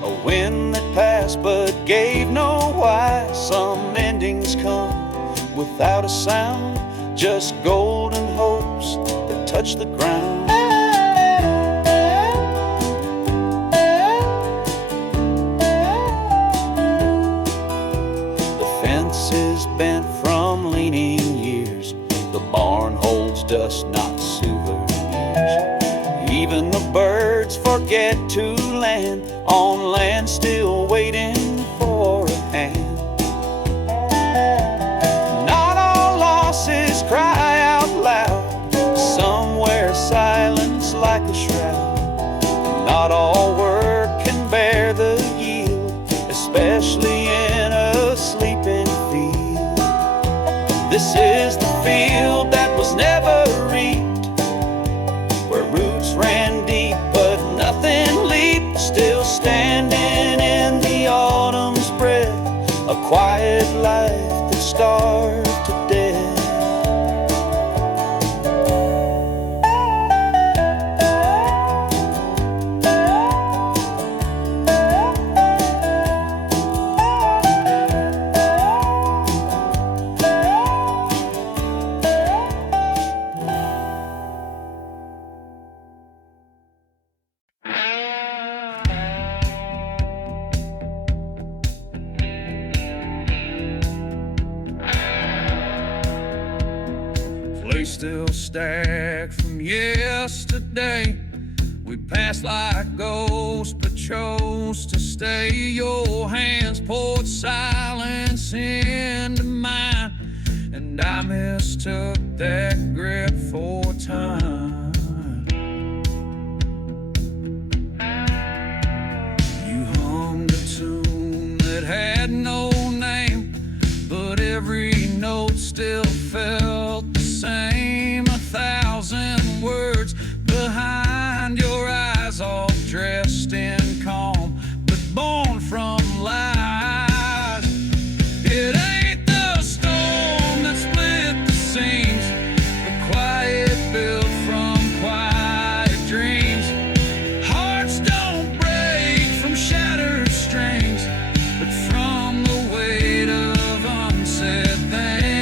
a wind that passed but gave no why. Some endings come without a sound, just golden hopes that touch the ground. The fence is bent from leaning years, the barn holds dust, not souvenirs. Even the birds forget to land on land still waiting for a hand. Cry out loud, somewhere silence like a shroud. Not all work can bear the yield, especially in a sleeping field. This is the field that was never reaped, where roots ran deep but nothing leaped. Still standing in the autumn's breath, a quiet life that starved to death. they still stack from yesterday. We passed like ghosts, but chose to stay. Your hands poured silence into mine, and I mistook that grip for time. You hummed a tune that had no name, but every note still felt the same. 1,000 words behind your eyes, all dressed in calm, but born from lies. It ain't the storm that split the seams, the quiet built from quiet dreams. Hearts don't break from shattered strings, but from the weight of unsaid things.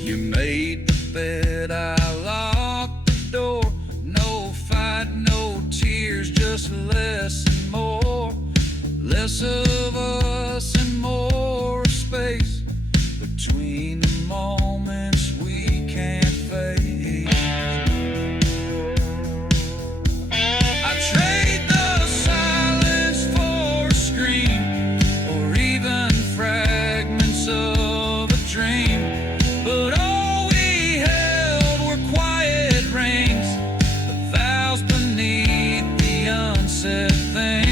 You made the bed, I locked the door. No fight, no tears, just less and more. Less of us and more space between the moments we can't face. I trade the silence for a scream, or even fragments of a dream. But all we held were quiet rings, the vows beneath the unsaid things.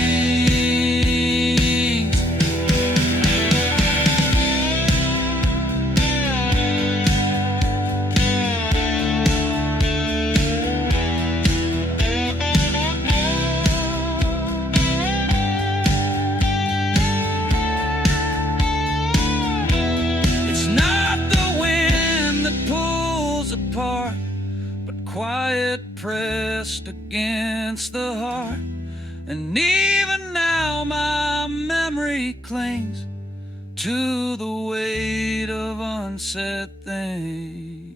It's not the wind that pulls apart, but quiet pressed against the heart. And even now my memory clings to the weight of unsaid things.